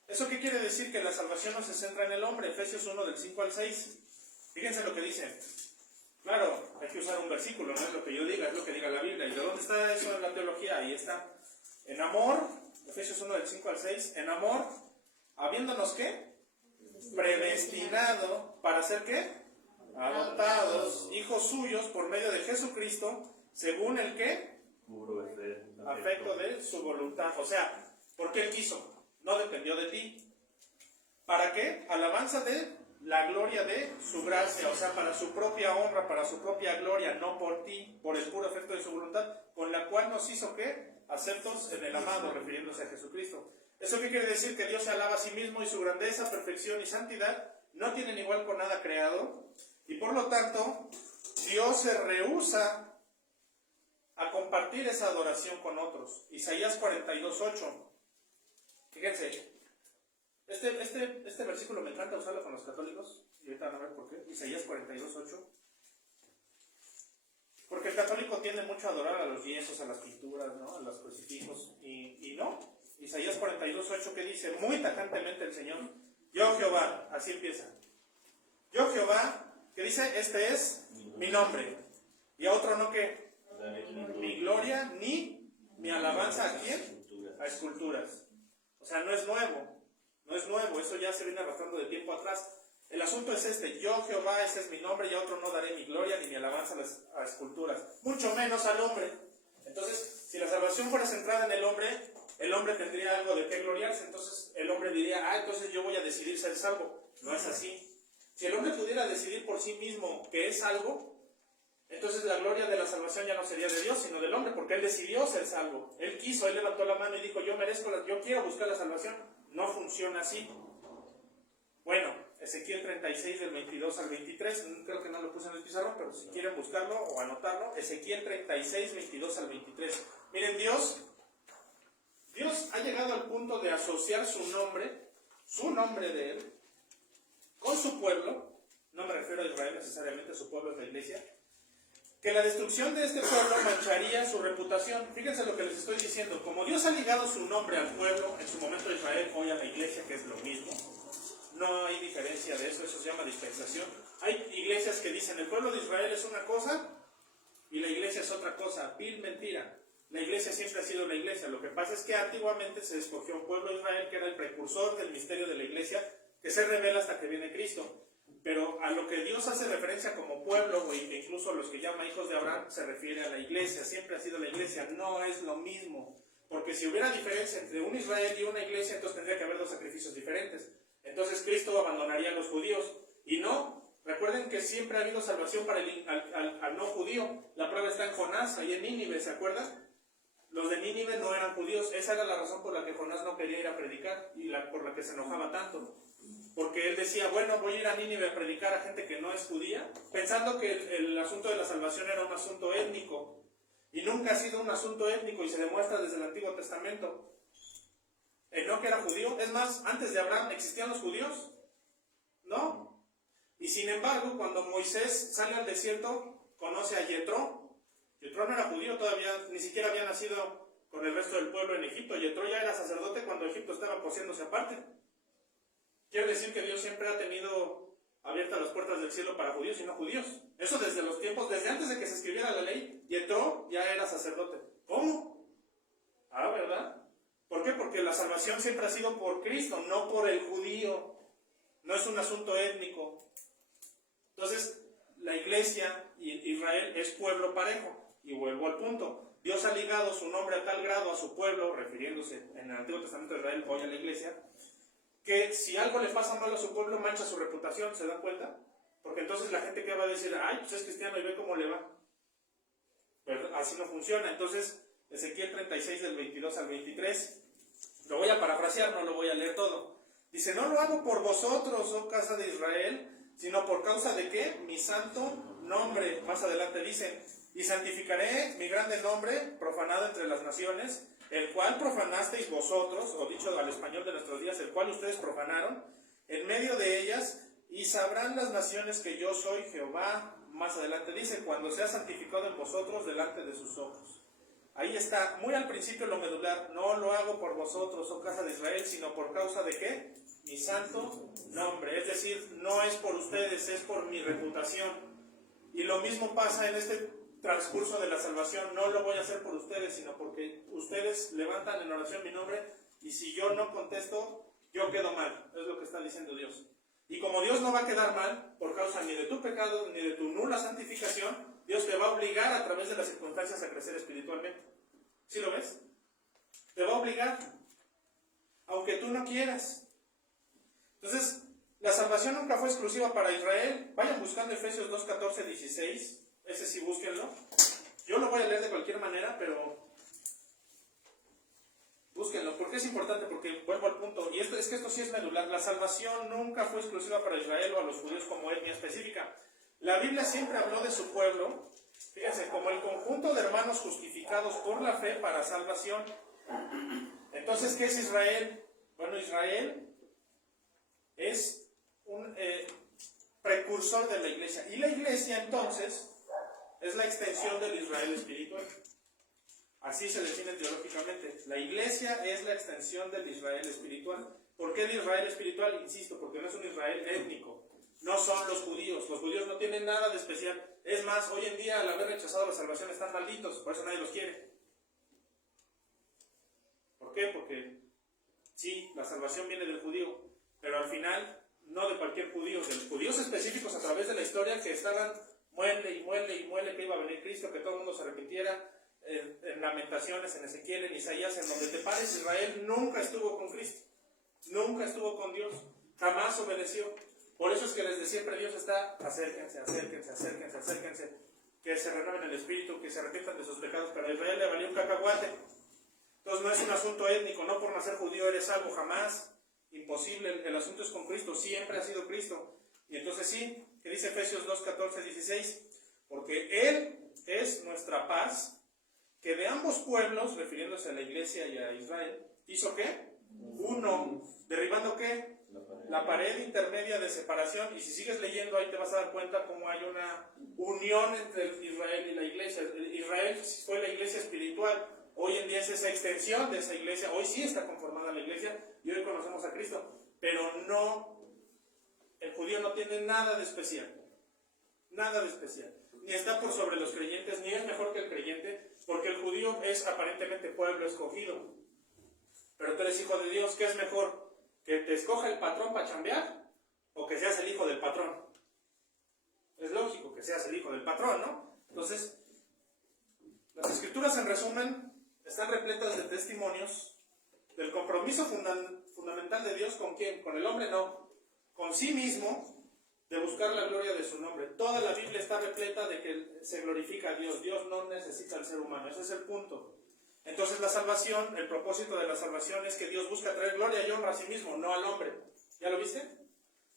¿Eso qué quiere decir? Que la salvación no se centra en el hombre. Efesios 1 del 5 al 6. Fíjense lo que dice. Claro, hay que usar un versículo, no es lo que yo diga, es lo que diga la Biblia. ¿Y de dónde está eso en la teología? Ahí está. En amor, Efesios 1 del 5 al 6, en amor, habiéndonos ¿qué? Predestinado para ser ¿qué? Adoptados, hijos suyos por medio de Jesucristo, según el ¿qué? Afecto de su voluntad. O sea, porque Él quiso, no dependió de ti. ¿Para qué? Alabanza de la gloria de su gracia, o sea, para su propia honra, para su propia gloria, no por ti, por el puro afecto de su voluntad, con la cual nos hizo ¿qué? Aceptos en el amado, refiriéndose a Jesucristo. ¿Eso qué quiere decir? Que Dios se alaba a sí mismo y su grandeza, perfección y santidad no tienen igual con nada creado, y por lo tanto, Dios se rehúsa a compartir esa adoración con otros. Isaías 42:8. Fíjense, este versículo me encanta usarlo con los católicos, y ahorita van a ver por qué. Isaías 42:8. Porque el católico tiende mucho a adorar a los yesos, a las pinturas, ¿no? A los crucifijos, y no. Isaías 42:8 que dice muy tajantemente el Señor, yo Jehová, así empieza. Yo Jehová, que dice, este es mi nombre. Y a otro no que mi gloria ni mi alabanza a quién? A esculturas. O sea, no es nuevo, eso ya se viene arrastrando de tiempo atrás. El asunto es este, yo Jehová, ese es mi nombre, y a otro no daré mi gloria ni mi alabanza a esculturas, mucho menos al hombre. Entonces, si la salvación fuera centrada en el hombre tendría algo de qué gloriarse, entonces el hombre diría, entonces yo voy a decidir ser salvo. No es así. Si el hombre pudiera decidir por sí mismo que es salvo, entonces la gloria de la salvación ya no sería de Dios, sino del hombre, porque él decidió ser salvo. Él quiso, él levantó la mano y dijo, yo quiero buscar la salvación. No funciona así. Bueno, Ezequiel 36 del 22 al 23, creo que no lo puse en el pizarrón, pero si quieren buscarlo o anotarlo, Ezequiel 36, 22 al 23. Miren, Dios ha llegado al punto de asociar su nombre de Él, con su pueblo. No me refiero a Israel necesariamente, su pueblo es la iglesia, que la destrucción de este pueblo mancharía su reputación. Fíjense lo que les estoy diciendo. Como Dios ha ligado su nombre al pueblo, en su momento Israel, hoy a la iglesia, que es lo mismo, no hay diferencia de eso, eso se llama dispensación. Hay iglesias que dicen el pueblo de Israel es una cosa y la iglesia es otra cosa. Vil mentira. La iglesia siempre ha sido la iglesia. Lo que pasa es que antiguamente se escogió un pueblo de Israel que era el precursor del misterio de la iglesia, que se revela hasta que viene Cristo. Pero a lo que Dios hace referencia como pueblo, e incluso a los que llama hijos de Abraham, se refiere a la iglesia. Siempre ha sido la iglesia, no es lo mismo. Porque si hubiera diferencia entre un Israel y una iglesia, entonces tendría que haber dos sacrificios diferentes. Entonces Cristo abandonaría a los judíos. Y no, recuerden que siempre ha habido salvación para al no judío. La prueba está en Jonás, ahí en Nínive, ¿se acuerdan? Los de Nínive no eran judíos. Esa era la razón por la que Jonás no quería ir a predicar y por la que se enojaba tanto. Porque él decía, bueno, voy a ir a Nínive a predicar a gente que no es judía, pensando que el asunto de la salvación era un asunto étnico. Y nunca ha sido un asunto étnico, y se demuestra desde el Antiguo Testamento. Enoc era judío. Es más, antes de Abraham, ¿existían los judíos? ¿No? Y sin embargo, cuando Moisés sale al desierto, conoce a Yetro. Yetro no era judío todavía, ni siquiera había nacido con el resto del pueblo en Egipto. Yetro ya era sacerdote cuando Egipto estaba cosiéndose aparte. Quiere decir que Dios siempre ha tenido abiertas las puertas del cielo para judíos y no judíos. Eso desde los tiempos, desde antes de que se escribiera la ley, Yetro ya era sacerdote. ¿Cómo? ¿Verdad? ¿Por qué? Porque la salvación siempre ha sido por Cristo, no por el judío. No es un asunto étnico. Entonces, la iglesia y Israel es pueblo parejo. Y vuelvo al punto. Dios ha ligado su nombre a tal grado a su pueblo, refiriéndose en el Antiguo Testamento de Israel, hoy a la iglesia, que si algo le pasa mal a su pueblo, mancha su reputación, ¿se dan cuenta? Porque entonces la gente que va a decir, pues es cristiano y ve cómo le va. Pero así no funciona. Entonces, Ezequiel 36 del 22 al 23, lo voy a parafrasear, no lo voy a leer todo. Dice, no lo hago por vosotros, oh casa de Israel, sino por causa de ¿qué? Mi santo nombre. Más adelante dice, y santificaré mi grande nombre, profanado entre las naciones, el cual profanasteis vosotros, o dicho al español de nuestros días, el cual ustedes profanaron, en medio de ellas, y sabrán las naciones que yo soy Jehová, más adelante dice, cuando sea santificado en vosotros delante de sus ojos. Ahí está, muy al principio lo medular, no lo hago por vosotros, oh casa de Israel, sino por causa de ¿qué? Mi santo nombre, es decir, no es por ustedes, es por mi reputación. Y lo mismo pasa en este transcurso de la salvación, no lo voy a hacer por ustedes, sino porque ustedes levantan en oración mi nombre, y si yo no contesto, yo quedo mal, es lo que está diciendo Dios. Y como Dios no va a quedar mal, por causa ni de tu pecado, ni de tu nula santificación, Dios te va a obligar a través de las circunstancias a crecer espiritualmente. ¿Sí lo ves? Te va a obligar, aunque tú no quieras. Entonces, la salvación nunca fue exclusiva para Israel. Vayan buscando Efesios 2, 14, 16. Ese sí, búsquenlo. Yo lo voy a leer de cualquier manera, pero búsquenlo. ¿Por qué es importante? Porque vuelvo al punto. Y es que esto sí es medular. La salvación nunca fue exclusiva para Israel o a los judíos como etnia específica. La Biblia siempre habló de su pueblo, fíjense, como el conjunto de hermanos justificados por la fe para salvación. Entonces, ¿qué es Israel? Bueno, Israel es un precursor de la iglesia. Y la iglesia, entonces, es la extensión del Israel espiritual. Así se define teológicamente. La iglesia es la extensión del Israel espiritual. ¿Por qué el Israel espiritual? Insisto, porque no es un Israel étnico. No son los judíos. Los judíos no tienen nada de especial. Es más, hoy en día, al haber rechazado la salvación, están malditos. Por eso nadie los quiere. ¿Por qué? Porque sí, la salvación viene del judío, pero al final, no de cualquier judío, de los judíos específicos a través de la historia que estaban muele y muele y muele que iba a venir Cristo, que todo el mundo se arrepintiera. En Lamentaciones, en Ezequiel, en Isaías, en donde te pares, Israel nunca estuvo con Cristo. Nunca estuvo con Dios. Jamás obedeció. Por eso es que desde siempre Dios está, acérquense, acérquense, acérquense, acérquense, que se renueven el espíritu, que se arrepientan de sus pecados. Pero a Israel le valió un cacahuate. Entonces no es un asunto étnico, no por nacer judío eres salvo, jamás. Imposible, el asunto es con Cristo, siempre ha sido Cristo. Y entonces sí, que dice Efesios 2, 14, 16, porque Él es nuestra paz, que de ambos pueblos, refiriéndose a la iglesia y a Israel, ¿hizo qué? Uno. ¿Derribando qué? La pared intermedia de separación. Y si sigues leyendo ahí te vas a dar cuenta cómo hay una unión entre Israel y la iglesia. Israel fue la iglesia espiritual. Hoy en día es esa extensión de esa iglesia. Hoy sí está conformada la iglesia y hoy conocemos a Cristo. Pero no, el judío no tiene nada de especial. Nada de especial. Ni está por sobre los creyentes, ni es mejor que el creyente, porque el judío es aparentemente pueblo escogido. Pero tú eres hijo de Dios, ¿qué es mejor? ¿Que te escoja el patrón para chambear o que seas el hijo del patrón? Es lógico que seas el hijo del patrón, ¿no? Entonces, las escrituras en resumen están repletas de testimonios del compromiso fundamental de Dios con quién, con el hombre no, con sí mismo, de buscar la gloria de su nombre. Toda la Biblia está repleta de que se glorifica a Dios. Dios no necesita al ser humano, ese es el punto. Entonces la salvación, el propósito de la salvación es que Dios busca traer gloria y honra a sí mismo, no al hombre. ¿Ya lo viste?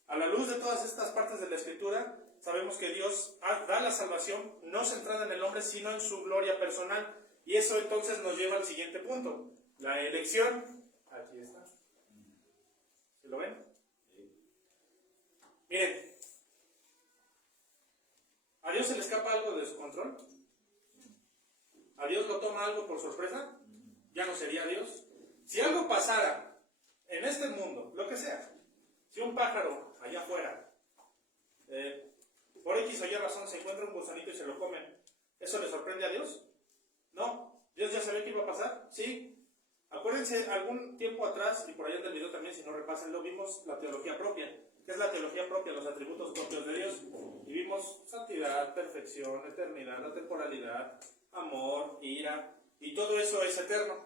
A la luz de todas estas partes de la Escritura, sabemos que Dios da la salvación no centrada en el hombre, sino en su gloria personal. Y eso entonces nos lleva al siguiente punto. La elección. Aquí está. ¿Sí lo ven? Miren. ¿A Dios se le escapa algo de su control? ¿A Dios lo toma algo por sorpresa? ¿Ya no sería Dios? Si algo pasara en este mundo, lo que sea, si un pájaro allá afuera, por X o Y razón se encuentra un gusanito y se lo comen, ¿eso le sorprende a Dios? No. ¿Dios ya sabía que iba a pasar? Sí. Acuérdense, algún tiempo atrás, y por allá en el video también, si no repásenlo, vimos la teología propia. ¿Qué es la teología propia? Los atributos propios de Dios. Y vimos santidad, perfección, eternidad, atemporalidad, amor, ira, y todo eso es eterno.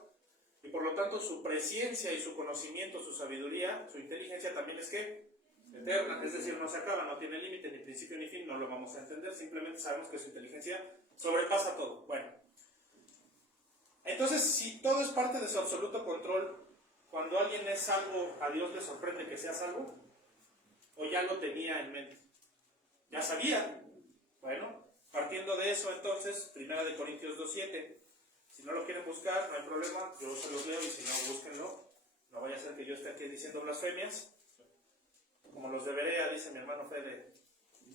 Y por lo tanto su presciencia y su conocimiento, su sabiduría, su inteligencia también es ¿qué? Eterna, es decir, no se acaba, no tiene límite, ni principio ni fin, no lo vamos a entender, simplemente sabemos que su inteligencia sobrepasa todo. Bueno, entonces si todo es parte de su absoluto control, cuando alguien es salvo, ¿a Dios le sorprende que sea salvo? ¿O ya lo tenía en mente? ¿Ya sabía? Bueno, partiendo de eso entonces, 1 Corintios 2:7, si no lo quieren buscar, no hay problema, yo se los leo y si no, búsquenlo. No vaya a ser que yo esté aquí diciendo blasfemias, como los de Berea, dice mi hermano Fede.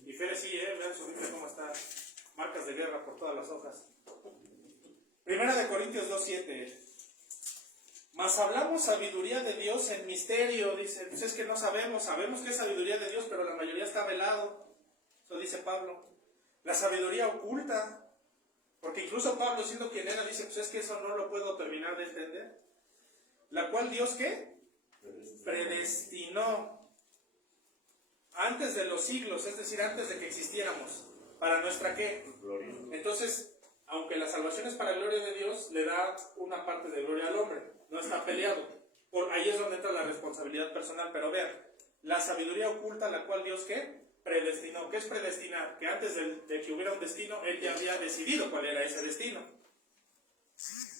Y Fede sí, vean su Biblia cómo está. Marcas de guerra por todas las hojas. Primera de Corintios 2:7. Mas hablamos sabiduría de Dios en misterio, dice. Pues es que no sabemos que es sabiduría de Dios, pero la mayoría está velado. Eso dice Pablo. La sabiduría oculta. Porque incluso Pablo, siendo quien era, dice, pues es que eso no lo puedo terminar de entender. La cual Dios, ¿qué? Predestinó antes de los siglos, es decir, antes de que existiéramos. ¿Para nuestra qué? Gloria. Entonces, aunque la salvación es para gloria de Dios, le da una parte de gloria al hombre. No está peleado. Por ahí es donde entra la responsabilidad personal. Pero vean, la sabiduría oculta, la cual Dios, ¿qué? Predestinó. ¿Qué es predestinar? Que antes de que hubiera un destino, Él ya había decidido cuál era ese destino.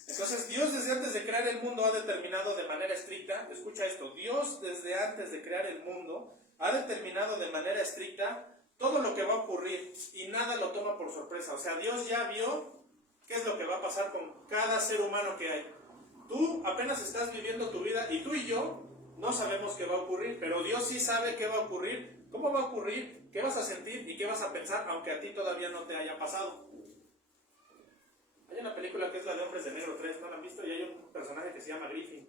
Entonces, Dios desde antes de crear el mundo ha determinado de manera estricta, escucha esto, Dios desde antes de crear el mundo ha determinado de manera estricta todo lo que va a ocurrir y nada lo toma por sorpresa. O sea, Dios ya vio qué es lo que va a pasar con cada ser humano que hay. Tú apenas estás viviendo tu vida y tú y yo no sabemos qué va a ocurrir, pero Dios sí sabe qué va a ocurrir, cómo va a ocurrir, qué vas a sentir y qué vas a pensar, aunque a ti todavía no te haya pasado. Hay una película que es la de Hombres de Negro 3, ¿no la han visto? Y hay un personaje que se llama Griffin,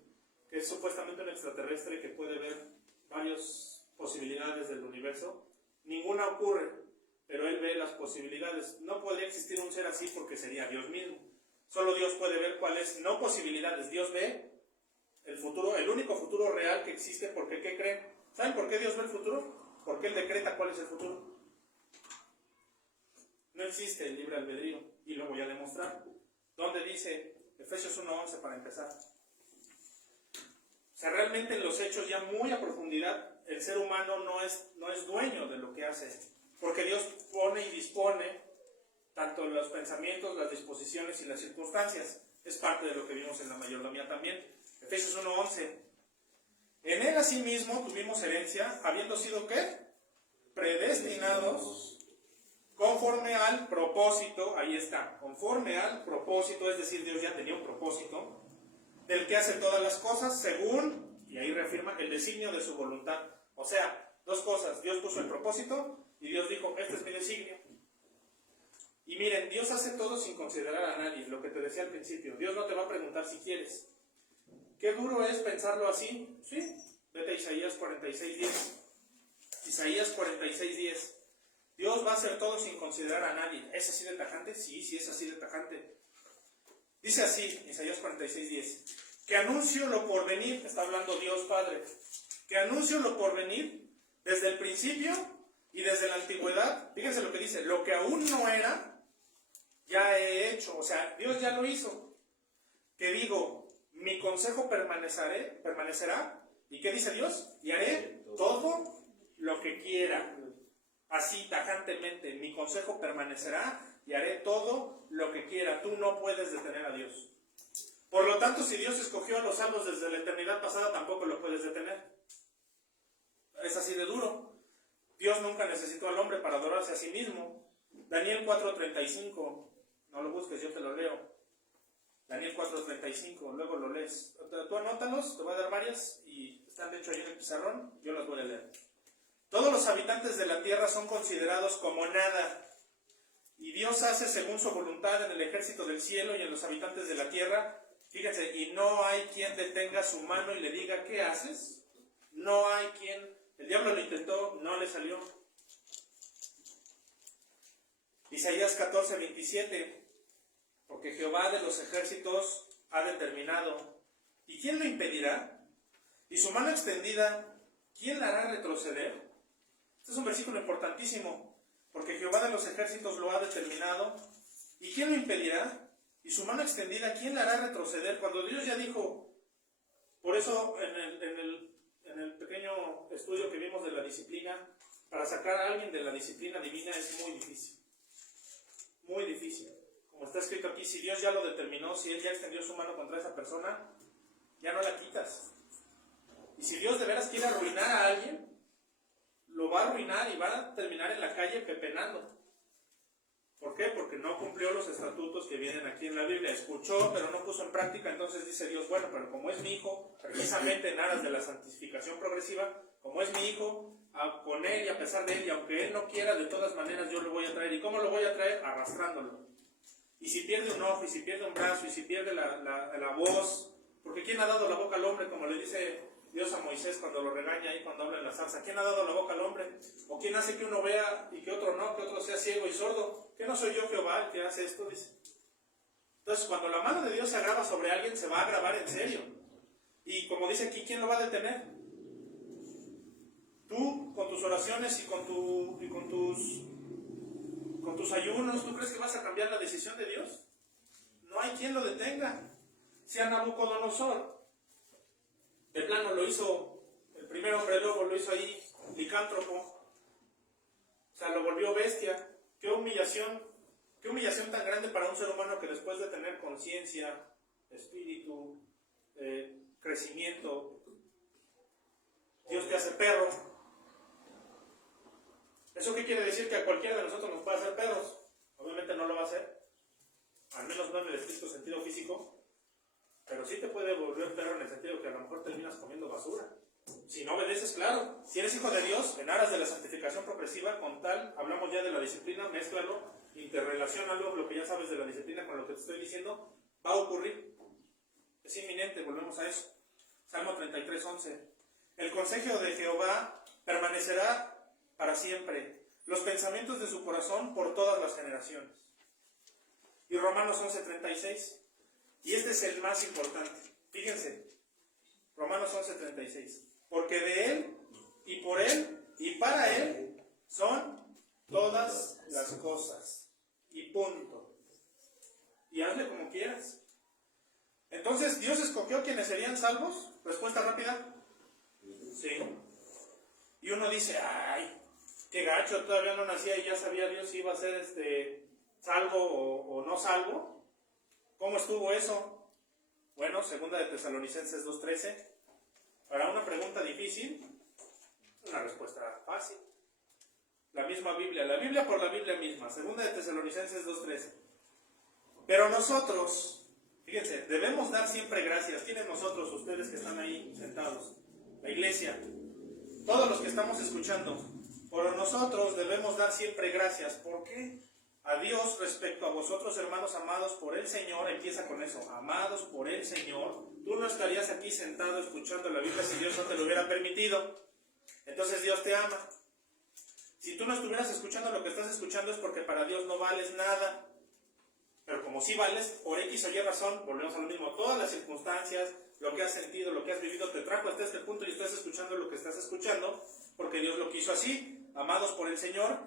que es supuestamente un extraterrestre que puede ver varias posibilidades del universo. Ninguna ocurre, pero él ve las posibilidades. No podría existir un ser así porque sería Dios mismo. Solo Dios puede ver cuáles no posibilidades. Dios ve el futuro, el único futuro real que existe, porque ¿qué creen? ¿Saben por qué Dios ve el futuro? Porque Él decreta cuál es el futuro. No existe el libre albedrío, y lo voy a demostrar. ¿Dónde dice? Efesios 1:11 para empezar. O sea, realmente en los hechos ya muy a profundidad, el ser humano no es dueño de lo que hace, porque Dios pone y dispone tanto los pensamientos, las disposiciones y las circunstancias. Es parte de lo que vimos en la mayordomía también. Efesios 1:11. En Él asimismo tuvimos herencia, habiendo sido ¿qué? Predestinados conforme al propósito, ahí está, conforme al propósito, es decir, Dios ya tenía un propósito, del que hace todas las cosas según, y ahí reafirma, el designio de su voluntad. O sea, dos cosas, Dios puso el propósito y Dios dijo, este es mi designio. Y miren, Dios hace todo sin considerar a nadie, lo que te decía al principio. Dios no te va a preguntar si quieres. ¿Qué duro es pensarlo así? Sí, vete a Isaías 46:10. Isaías 46:10. Dios va a hacer todo sin considerar a nadie. ¿Es así de tajante? Sí, es así de tajante. Dice así, Isaías 46:10. Que anuncio lo por venir, está hablando Dios Padre. Que anuncio lo por venir desde el principio y desde la antigüedad. Fíjense lo que dice, lo que aún no era, ya he hecho. O sea, Dios ya lo hizo. Que digo, mi consejo permanecerá. ¿Y qué dice Dios? Y haré todo lo que quiera. Así tajantemente, mi consejo permanecerá y haré todo lo que quiera. Tú no puedes detener a Dios. Por lo tanto, si Dios escogió a los salvos desde la eternidad pasada, tampoco lo puedes detener. Es así de duro. Dios nunca necesitó al hombre para adorarse a sí mismo. Daniel 4:35. No lo busques, yo te lo leo. Daniel 4:35, luego lo lees. Tú anótalos, te voy a dar varias y están de hecho ahí en el pizarrón, yo las voy a leer. Todos los habitantes de la tierra son considerados como nada, y Dios hace según su voluntad en el ejército del cielo y en los habitantes de la tierra. Fíjense, y no hay quien detenga su mano y le diga, ¿qué haces? No hay quien, el diablo lo intentó, no le salió. Isaías 14:27, porque Jehová de los ejércitos ha determinado, ¿y quién lo impedirá? Y su mano extendida, ¿quién la hará retroceder? Este es un versículo importantísimo, porque Jehová de los ejércitos lo ha determinado, ¿y quién lo impedirá? Y su mano extendida, ¿quién la hará retroceder? Cuando Dios ya dijo, por eso en el pequeño estudio que vimos de la disciplina, para sacar a alguien de la disciplina divina es muy difícil, muy difícil. Como está escrito aquí, si Dios ya lo determinó, si Él ya extendió su mano contra esa persona, ya no la quitas. Y si Dios de veras quiere arruinar a alguien, lo va a arruinar y va a terminar en la calle pepenando. ¿Por qué? Porque no cumplió los estatutos que vienen aquí en la Biblia. Escuchó, pero no puso en práctica. Entonces dice Dios, bueno, pero como es mi hijo, precisamente en aras de la santificación progresiva, como es mi hijo, con él y a pesar de él, y aunque él no quiera, de todas maneras yo lo voy a traer. ¿Y cómo lo voy a traer? Arrastrándolo. Y si pierde un ojo, y si pierde un brazo, y si pierde la voz, porque ¿quién ha dado la boca al hombre? Como le dice Dios a Moisés cuando lo regaña ahí cuando habla en la zarza. ¿Quién ha dado la boca al hombre? ¿O quién hace que uno vea y que otro no, que otro sea ciego y sordo? ¿Que no soy yo Jehová el que hace esto? Dice. Entonces, cuando la mano de Dios se agrava sobre alguien, se va a agravar en serio. Y como dice aquí, ¿quién lo va a detener? Tú, con tus oraciones y con tus ayunos, ¿tú crees que vas a cambiar la decisión de Dios? No hay quien lo detenga. Si a Nabucodonosor, de plano lo hizo, el primer hombre lobo lo hizo ahí, licántropo, o sea, lo volvió bestia. Qué humillación tan grande para un ser humano que después de tener conciencia, espíritu, crecimiento, Dios te hace perro. ¿Eso qué quiere decir? Que a cualquiera de nosotros nos puede hacer perros. Obviamente no lo va a hacer, al menos no en el estricto sentido físico, pero sí te puede volver perro en el sentido que a lo mejor terminas comiendo basura. Si no obedeces, claro. Si eres hijo de Dios, en aras de la santificación progresiva, con tal, hablamos ya de la disciplina, mézclalo, interrelaciónalo, lo que ya sabes de la disciplina con lo que te estoy diciendo, va a ocurrir. Es inminente, volvemos a eso. Salmo 33:11. El consejo de Jehová permanecerá para siempre, los pensamientos de su corazón por todas las generaciones. Y Romanos 11:36. Y este es el más importante. Fíjense, Romanos 11:36. Porque de Él, y por Él, y para Él, son todas las cosas. Y punto. Y hazle como quieras. Entonces, ¿Dios escogió quienes serían salvos? Respuesta rápida. Sí. Y uno dice, ay, qué gacho, todavía no nacía y ya sabía Dios si iba a ser salvo o no salvo. ¿Cómo estuvo eso? Bueno, segunda de Tesalonicenses 2:13. Para una pregunta difícil, una respuesta fácil. La misma Biblia, la Biblia por la Biblia misma, segunda de Tesalonicenses 2:13. Pero nosotros, fíjense, debemos dar siempre gracias. ¿Quiénes nosotros? Ustedes que están ahí sentados. La iglesia. Todos los que estamos escuchando. Por nosotros debemos dar siempre gracias. ¿Por qué? A Dios respecto a vosotros, hermanos amados por el Señor. Empieza con eso. Amados por el Señor. Tú no estarías aquí sentado escuchando la Biblia si Dios no te lo hubiera permitido. Entonces Dios te ama. Si tú no estuvieras escuchando lo que estás escuchando es porque para Dios no vales nada. Pero como sí vales, por X o Y razón, volvemos a lo mismo. Todas las circunstancias, lo que has sentido, lo que has vivido, te trajo hasta este punto y estás escuchando lo que estás escuchando porque Dios lo quiso así. Amados por el Señor,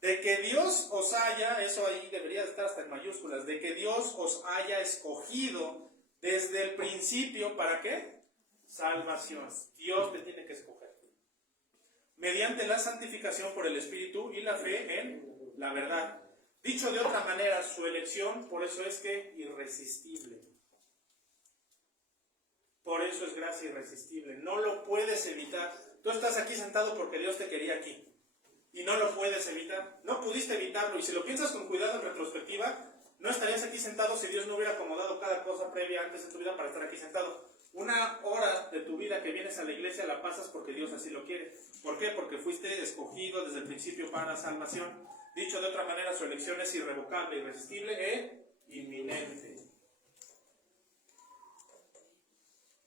de que Dios os haya, eso ahí debería estar hasta en mayúsculas, de que Dios os haya escogido desde el principio, ¿para qué? Salvación. Dios te tiene que escoger. Mediante la santificación por el Espíritu y la fe en la verdad. Dicho de otra manera, su elección, por eso es que irresistible. Por eso es gracia irresistible. No lo puedes evitar. Tú estás aquí sentado porque Dios te quería aquí. Y no lo puedes evitar. No pudiste evitarlo. Y si lo piensas con cuidado en retrospectiva, no estarías aquí sentado si Dios no hubiera acomodado cada cosa previa antes de tu vida para estar aquí sentado. Una hora de tu vida que vienes a la iglesia la pasas porque Dios así lo quiere. ¿Por qué? Porque fuiste escogido desde el principio para salvación. Dicho de otra manera, su elección es irrevocable, irresistible e inminente.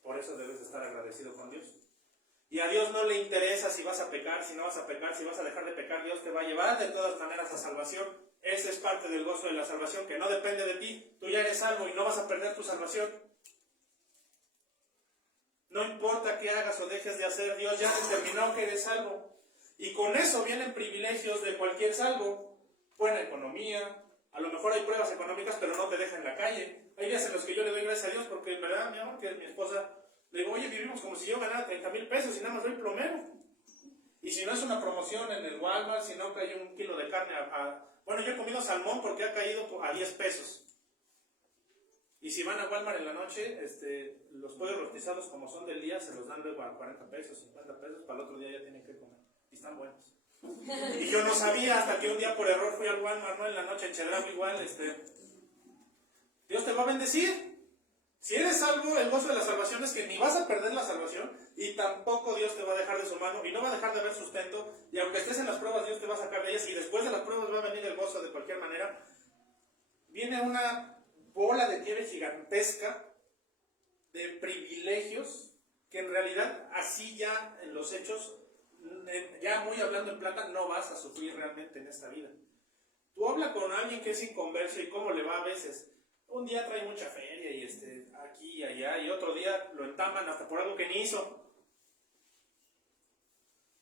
Por eso debes estar agradecido con Dios. Y a Dios no le interesa si vas a pecar, si no vas a pecar, si vas a dejar de pecar. Dios te va a llevar de todas maneras a salvación. Ese es parte del gozo de la salvación, que no depende de ti. Tú ya eres salvo y no vas a perder tu salvación. No importa qué hagas o dejes de hacer, Dios ya determinó que eres salvo. Y con eso vienen privilegios de cualquier salvo. Buena economía, a lo mejor hay pruebas económicas, pero no te dejan en la calle. Hay días en los que yo le doy gracias a Dios porque, en verdad, mi amor, que es mi esposa, le digo, oye, vivimos como si yo ganara 30,000 pesos y nada más soy plomero. Y si no es una promoción en el Walmart, si no cae un kilo de carne bueno, yo he comido salmón porque ha caído a 10 pesos. Y si van a Walmart en la noche, los pollos rostizados como son del día, se los dan luego a 40 pesos, 50 pesos, para el otro día ya tienen que comer. Y están buenos. Y yo no sabía hasta que un día por error fui al Walmart, ¿no? En la noche en Chedraui igual, Dios te va a bendecir. Si eres salvo, el gozo de la salvación es que ni vas a perder la salvación y tampoco Dios te va a dejar de su mano hermano, y no va a dejar de haber sustento, y aunque estés en las pruebas, Dios te va a sacar de ellas, y después de las pruebas va a venir el gozo de cualquier manera. Viene una bola de nieve gigantesca de privilegios que en realidad así ya en los hechos, ya muy hablando en plata, no vas a sufrir realmente en esta vida. Tú hablas con alguien que es inconverso y cómo le va a veces. Un día trae mucha feria y aquí y allá, y otro día lo entaman hasta por algo que ni hizo.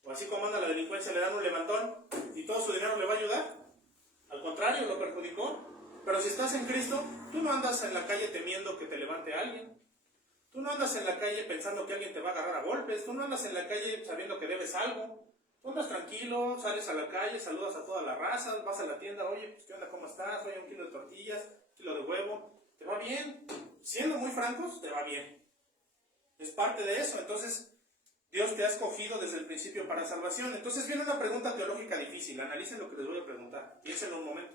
O así como anda la delincuencia, le dan un levantón y todo su dinero le va a ayudar. Al contrario, lo perjudicó. Pero si estás en Cristo, tú no andas en la calle temiendo que te levante alguien. Tú no andas en la calle pensando que alguien te va a agarrar a golpes. Tú no andas en la calle sabiendo que debes algo. Tú andas tranquilo, sales a la calle, saludas a toda la raza, vas a la tienda, oye, pues, ¿qué onda? ¿Cómo estás? Oye, 1 kilo de tortillas, 1 kilo de huevo. ¿Te va bien? Siendo muy francos, te va bien. Es parte de eso. Entonces, Dios te ha escogido desde el principio para salvación. Entonces viene una pregunta teológica difícil. Analicen lo que les voy a preguntar. Piénsenlo un momento.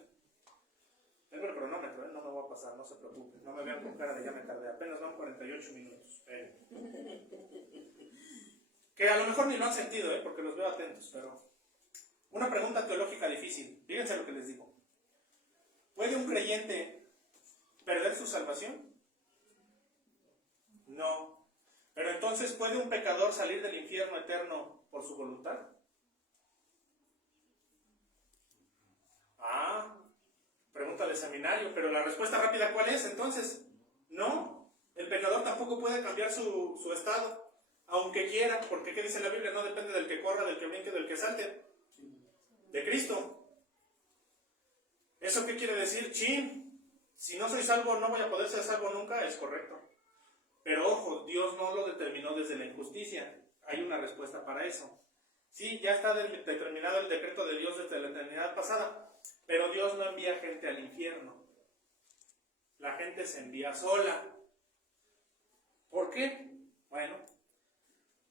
Tengo el cronómetro, no me voy a pasar, no se preocupen. No me vean con cara de ya me tardé. Apenas van 48 minutos. Que a lo mejor ni lo han sentido, porque los veo atentos, pero... Una pregunta teológica difícil. Fíjense lo que les digo. ¿Puede un creyente perder su salvación? No. Pero entonces, ¿puede un pecador salir del infierno eterno por su voluntad? Pregunta de seminario, pero la respuesta rápida, ¿cuál es entonces? No. El pecador tampoco puede cambiar su estado, aunque quiera, porque ¿qué dice la Biblia? No depende del que corra, del que brinque, del que salte. De Cristo. ¿Eso qué quiere decir? Si no soy salvo, no voy a poder ser salvo nunca, es correcto. Pero ojo, Dios no lo determinó desde la injusticia. Hay una respuesta para eso. Sí, ya está determinado el decreto de Dios desde la eternidad pasada, pero Dios no envía gente al infierno. La gente se envía sola. ¿Por qué? Bueno,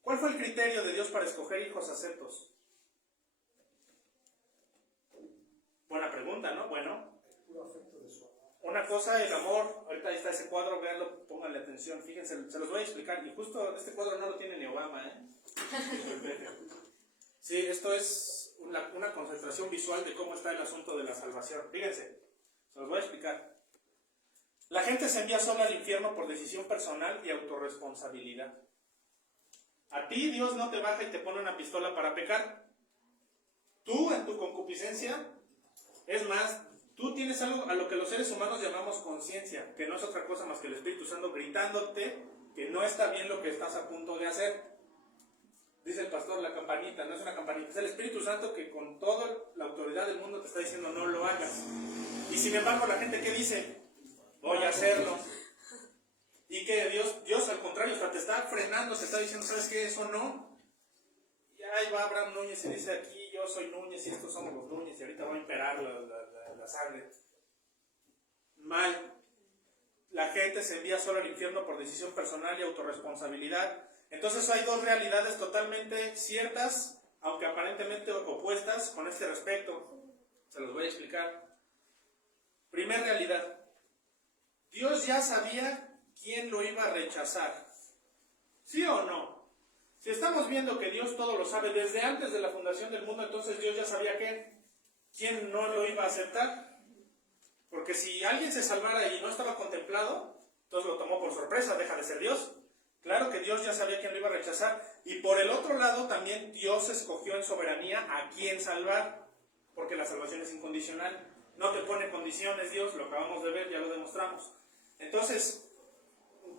¿cuál fue el criterio de Dios para escoger hijos aceptos? Buena pregunta, ¿no? Bueno, una cosa, el amor. Ahorita ahí está ese cuadro, véanlo, pónganle atención, fíjense, se los voy a explicar. Y justo este cuadro no lo tiene ni Obama, Sí, esto es una concentración visual de cómo está el asunto de la salvación. Fíjense, se los voy a explicar. La gente se envía sola al infierno por decisión personal y autorresponsabilidad. A ti Dios no te baja y te pone una pistola para pecar. Tú en tu concupiscencia, es más, tú tienes algo a lo que los seres humanos llamamos conciencia, que no es otra cosa más que el Espíritu Santo gritándote que no está bien lo que estás a punto de hacer. Dice el pastor, la campanita, no es una campanita, es el Espíritu Santo que con toda la autoridad del mundo te está diciendo no lo hagas. Y sin embargo la gente, ¿qué dice? Voy a hacerlo. Y que Dios al contrario, hasta te está frenando, te está diciendo, ¿sabes qué? Eso no. Y ahí va Abraham Núñez y dice, aquí yo soy Núñez y estos somos los Núñez y ahorita va a imperar la sangre. Mal. La gente se envía solo al infierno por decisión personal y autorresponsabilidad. Entonces hay dos realidades totalmente ciertas, aunque aparentemente opuestas con este respecto. Se los voy a explicar. Primera realidad. Dios ya sabía quién lo iba a rechazar. ¿Sí o no? Si estamos viendo que Dios todo lo sabe desde antes de la fundación del mundo, entonces Dios ya sabía quién no lo iba a aceptar. Porque si alguien se salvara y no estaba contemplado, entonces lo tomó por sorpresa, deja de ser Dios. Claro que Dios ya sabía quién lo iba a rechazar. Y por el otro lado también Dios escogió en soberanía a quién salvar. Porque la salvación es incondicional. No te pone condiciones Dios, lo acabamos de ver, ya lo demostramos. Entonces,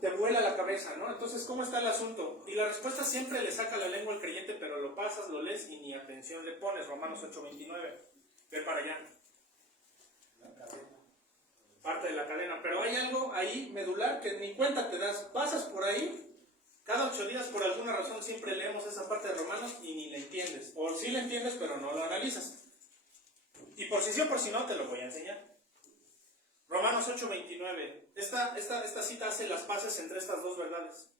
te vuela la cabeza, ¿no? Entonces, ¿cómo está el asunto? Y la respuesta siempre le saca la lengua al creyente, pero lo pasas, lo lees y ni atención le pones. Romanos 8:29. Ve para allá. Parte de la cadena. Pero hay algo ahí medular que ni cuenta te das. Pasas por ahí. Cada 8 días, por alguna razón, siempre leemos esa parte de Romanos y ni la entiendes. O sí la entiendes, pero no lo analizas. Y por si sí o por si no, te lo voy a enseñar. Romanos 8:29. Esta cita hace las paces entre estas dos verdades.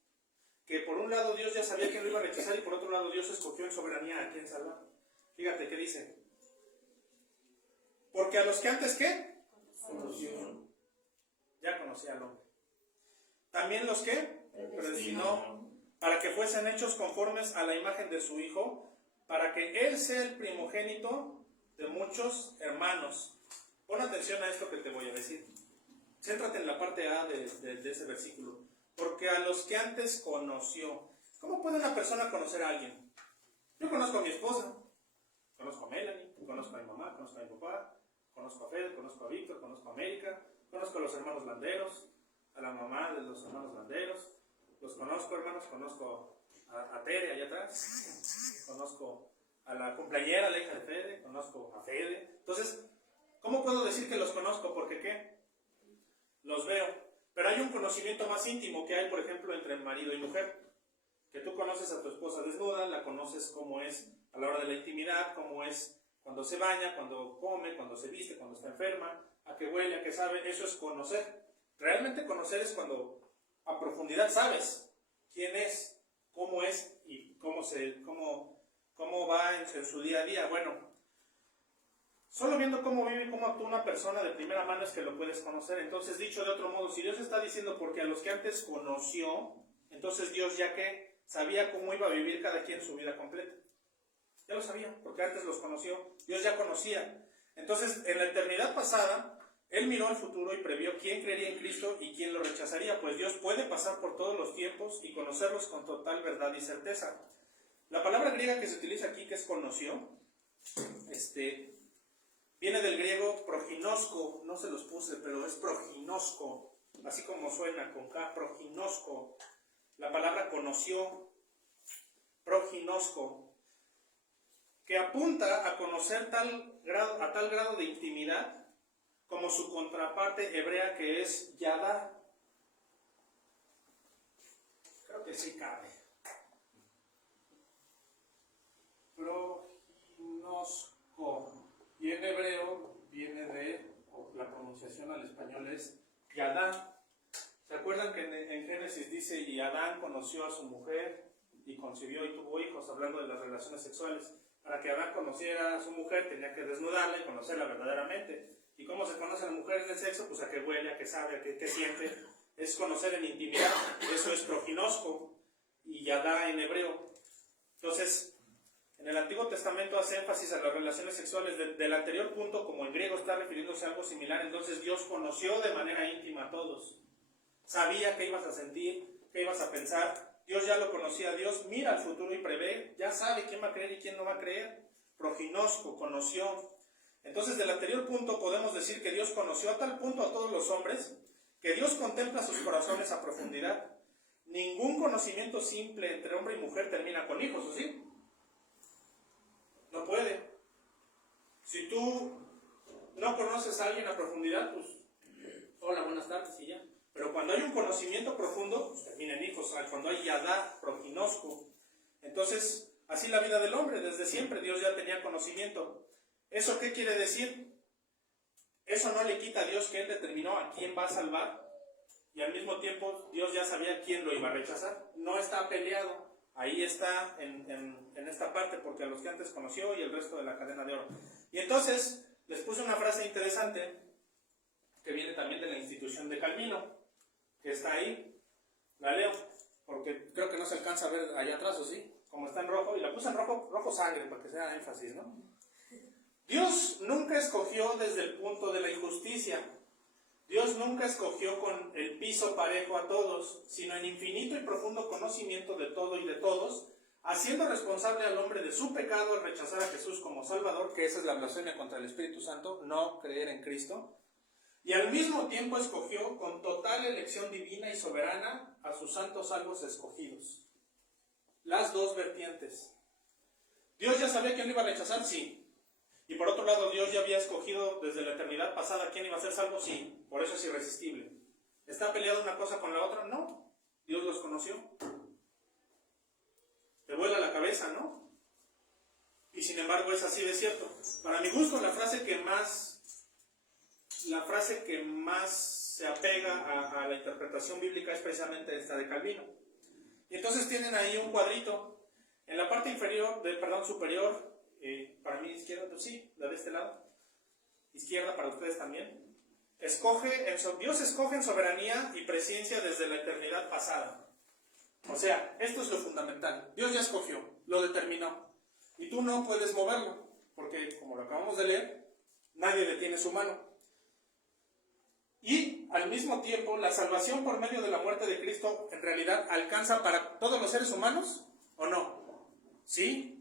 Que por un lado Dios ya sabía quién lo iba a rechazar y por otro lado Dios escogió en soberanía a quién salvar. Fíjate qué dice. Porque a los que antes, ¿qué? Ya conocía al hombre. También los que predestinó para que fuesen hechos conformes a la imagen de su Hijo, para que Él sea el primogénito de muchos hermanos. Pon atención a esto que te voy a decir. Céntrate en la parte A de ese versículo. Porque a los que antes conoció. ¿Cómo puede una persona conocer a alguien? Yo conozco a mi esposa, conozco a Melanie, conozco a mi mamá, conozco a mi papá, conozco a Fede, conozco a Víctor, conozco a América, conozco a los hermanos Landeros, a la mamá de los hermanos Landeros. Los conozco, hermanos, conozco a Tere allá atrás, conozco a la cumpleañera, la hija de Fede, conozco a Fede. Entonces, ¿cómo puedo decir que los conozco? Porque ¿qué? Los veo. Pero hay un conocimiento más íntimo que hay, por ejemplo, entre marido y mujer. Que tú conoces a tu esposa desnuda, la conoces cómo es a la hora de la intimidad, cómo es cuando se baña, cuando come, cuando se viste, cuando está enferma, a qué huele, a qué sabe. Eso es conocer. Realmente conocer es cuando a profundidad sabes quién es y cómo va en su día a día. Bueno, solo viendo cómo vive y cómo actúa una persona de primera mano es que lo puedes conocer. Entonces, dicho de otro modo, si Dios está diciendo porque a los que antes conoció, entonces Dios ya que sabía cómo iba a vivir cada quien su vida completa. Ya lo sabía, porque antes los conoció. Dios ya conocía. Entonces, en la eternidad pasada, Él miró al futuro y previó quién creería en Cristo y quién lo rechazaría, pues Dios puede pasar por todos los tiempos y conocerlos con total verdad y certeza. La palabra griega que se utiliza aquí, que es conoció, viene del griego proginosko, no se los puse, pero es proginosko, así como suena con K, proginosko. La palabra conoció, proginosko, que apunta a conocer a tal grado de intimidad como su contraparte hebrea que es yadá. Creo que sí cabe. Proginosko. Y en hebreo viene la pronunciación al español es yadá. ¿Se acuerdan que en Génesis dice, y Adán conoció a su mujer y concibió y tuvo hijos, hablando de las relaciones sexuales? Para que Adán conociera a su mujer tenía que desnudarla y conocerla verdaderamente. ¿Y cómo se conoce a la mujer en el sexo? Pues a qué huele, a qué sabe, a qué siente. Es conocer en intimidad. Eso es proginosko y yadá en hebreo. Entonces, en el Antiguo Testamento hace énfasis a las relaciones sexuales. Del anterior punto, como en griego está refiriéndose a algo similar, entonces Dios conoció de manera íntima a todos. Sabía qué ibas a sentir, qué ibas a pensar. Dios ya lo conocía. Dios mira al futuro y prevé. Ya sabe quién va a creer y quién no va a creer. Proginosko, conoció. Entonces, del anterior punto podemos decir que Dios conoció a tal punto a todos los hombres que Dios contempla sus corazones a profundidad. Ningún conocimiento simple entre hombre y mujer termina con hijos, ¿o sí? No puede. Si tú no conoces a alguien a profundidad, pues, hola, buenas tardes y ya. Pero cuando hay un conocimiento profundo, pues termina en hijos. Cuando hay yadá, proginosko. Entonces, así la vida del hombre, desde siempre Dios ya tenía conocimiento. ¿Eso qué quiere decir? Eso no le quita a Dios que Él determinó a quién va a salvar, y al mismo tiempo Dios ya sabía quién lo iba a rechazar. No está peleado, ahí está en esta parte, porque a los que antes conoció y el resto de la cadena de oro. Y entonces les puse una frase interesante que viene también de la institución de Calvino, que está ahí. La leo, porque creo que no se alcanza a ver allá atrás, ¿o sí? Como está en rojo, y la puse en rojo sangre, para que sea énfasis, ¿no? Dios nunca escogió desde el punto de la injusticia. Dios nunca escogió con el piso parejo a todos, sino en infinito y profundo conocimiento de todo y de todos, haciendo responsable al hombre de su pecado al rechazar a Jesús como Salvador, que esa es la blasfemia contra el Espíritu Santo, no creer en Cristo, y al mismo tiempo escogió con total elección divina y soberana a sus santos salvos escogidos. Las dos vertientes. ¿Dios ya sabía quién lo iba a rechazar? Sí. Y por otro lado, Dios ya había escogido desde la eternidad pasada quién iba a ser salvo, sí. Por eso es irresistible. ¿Está peleada una cosa con la otra? No. Dios los conoció. Te vuela la cabeza, ¿no? Y sin embargo es así de cierto. Para mi gusto, la frase que más se apega a la interpretación bíblica es precisamente esta de Calvino. Y entonces tienen ahí un cuadrito. En la parte superior, para mí izquierda, pues sí, la de este lado, izquierda para ustedes también, Dios escoge en soberanía y presciencia desde la eternidad pasada. O sea, esto es lo fundamental. Dios ya escogió, lo determinó. Y tú no puedes moverlo, porque como lo acabamos de leer, nadie detiene su mano. Y al mismo tiempo, la salvación por medio de la muerte de Cristo en realidad alcanza para todos los seres humanos, ¿o no? ¿Sí?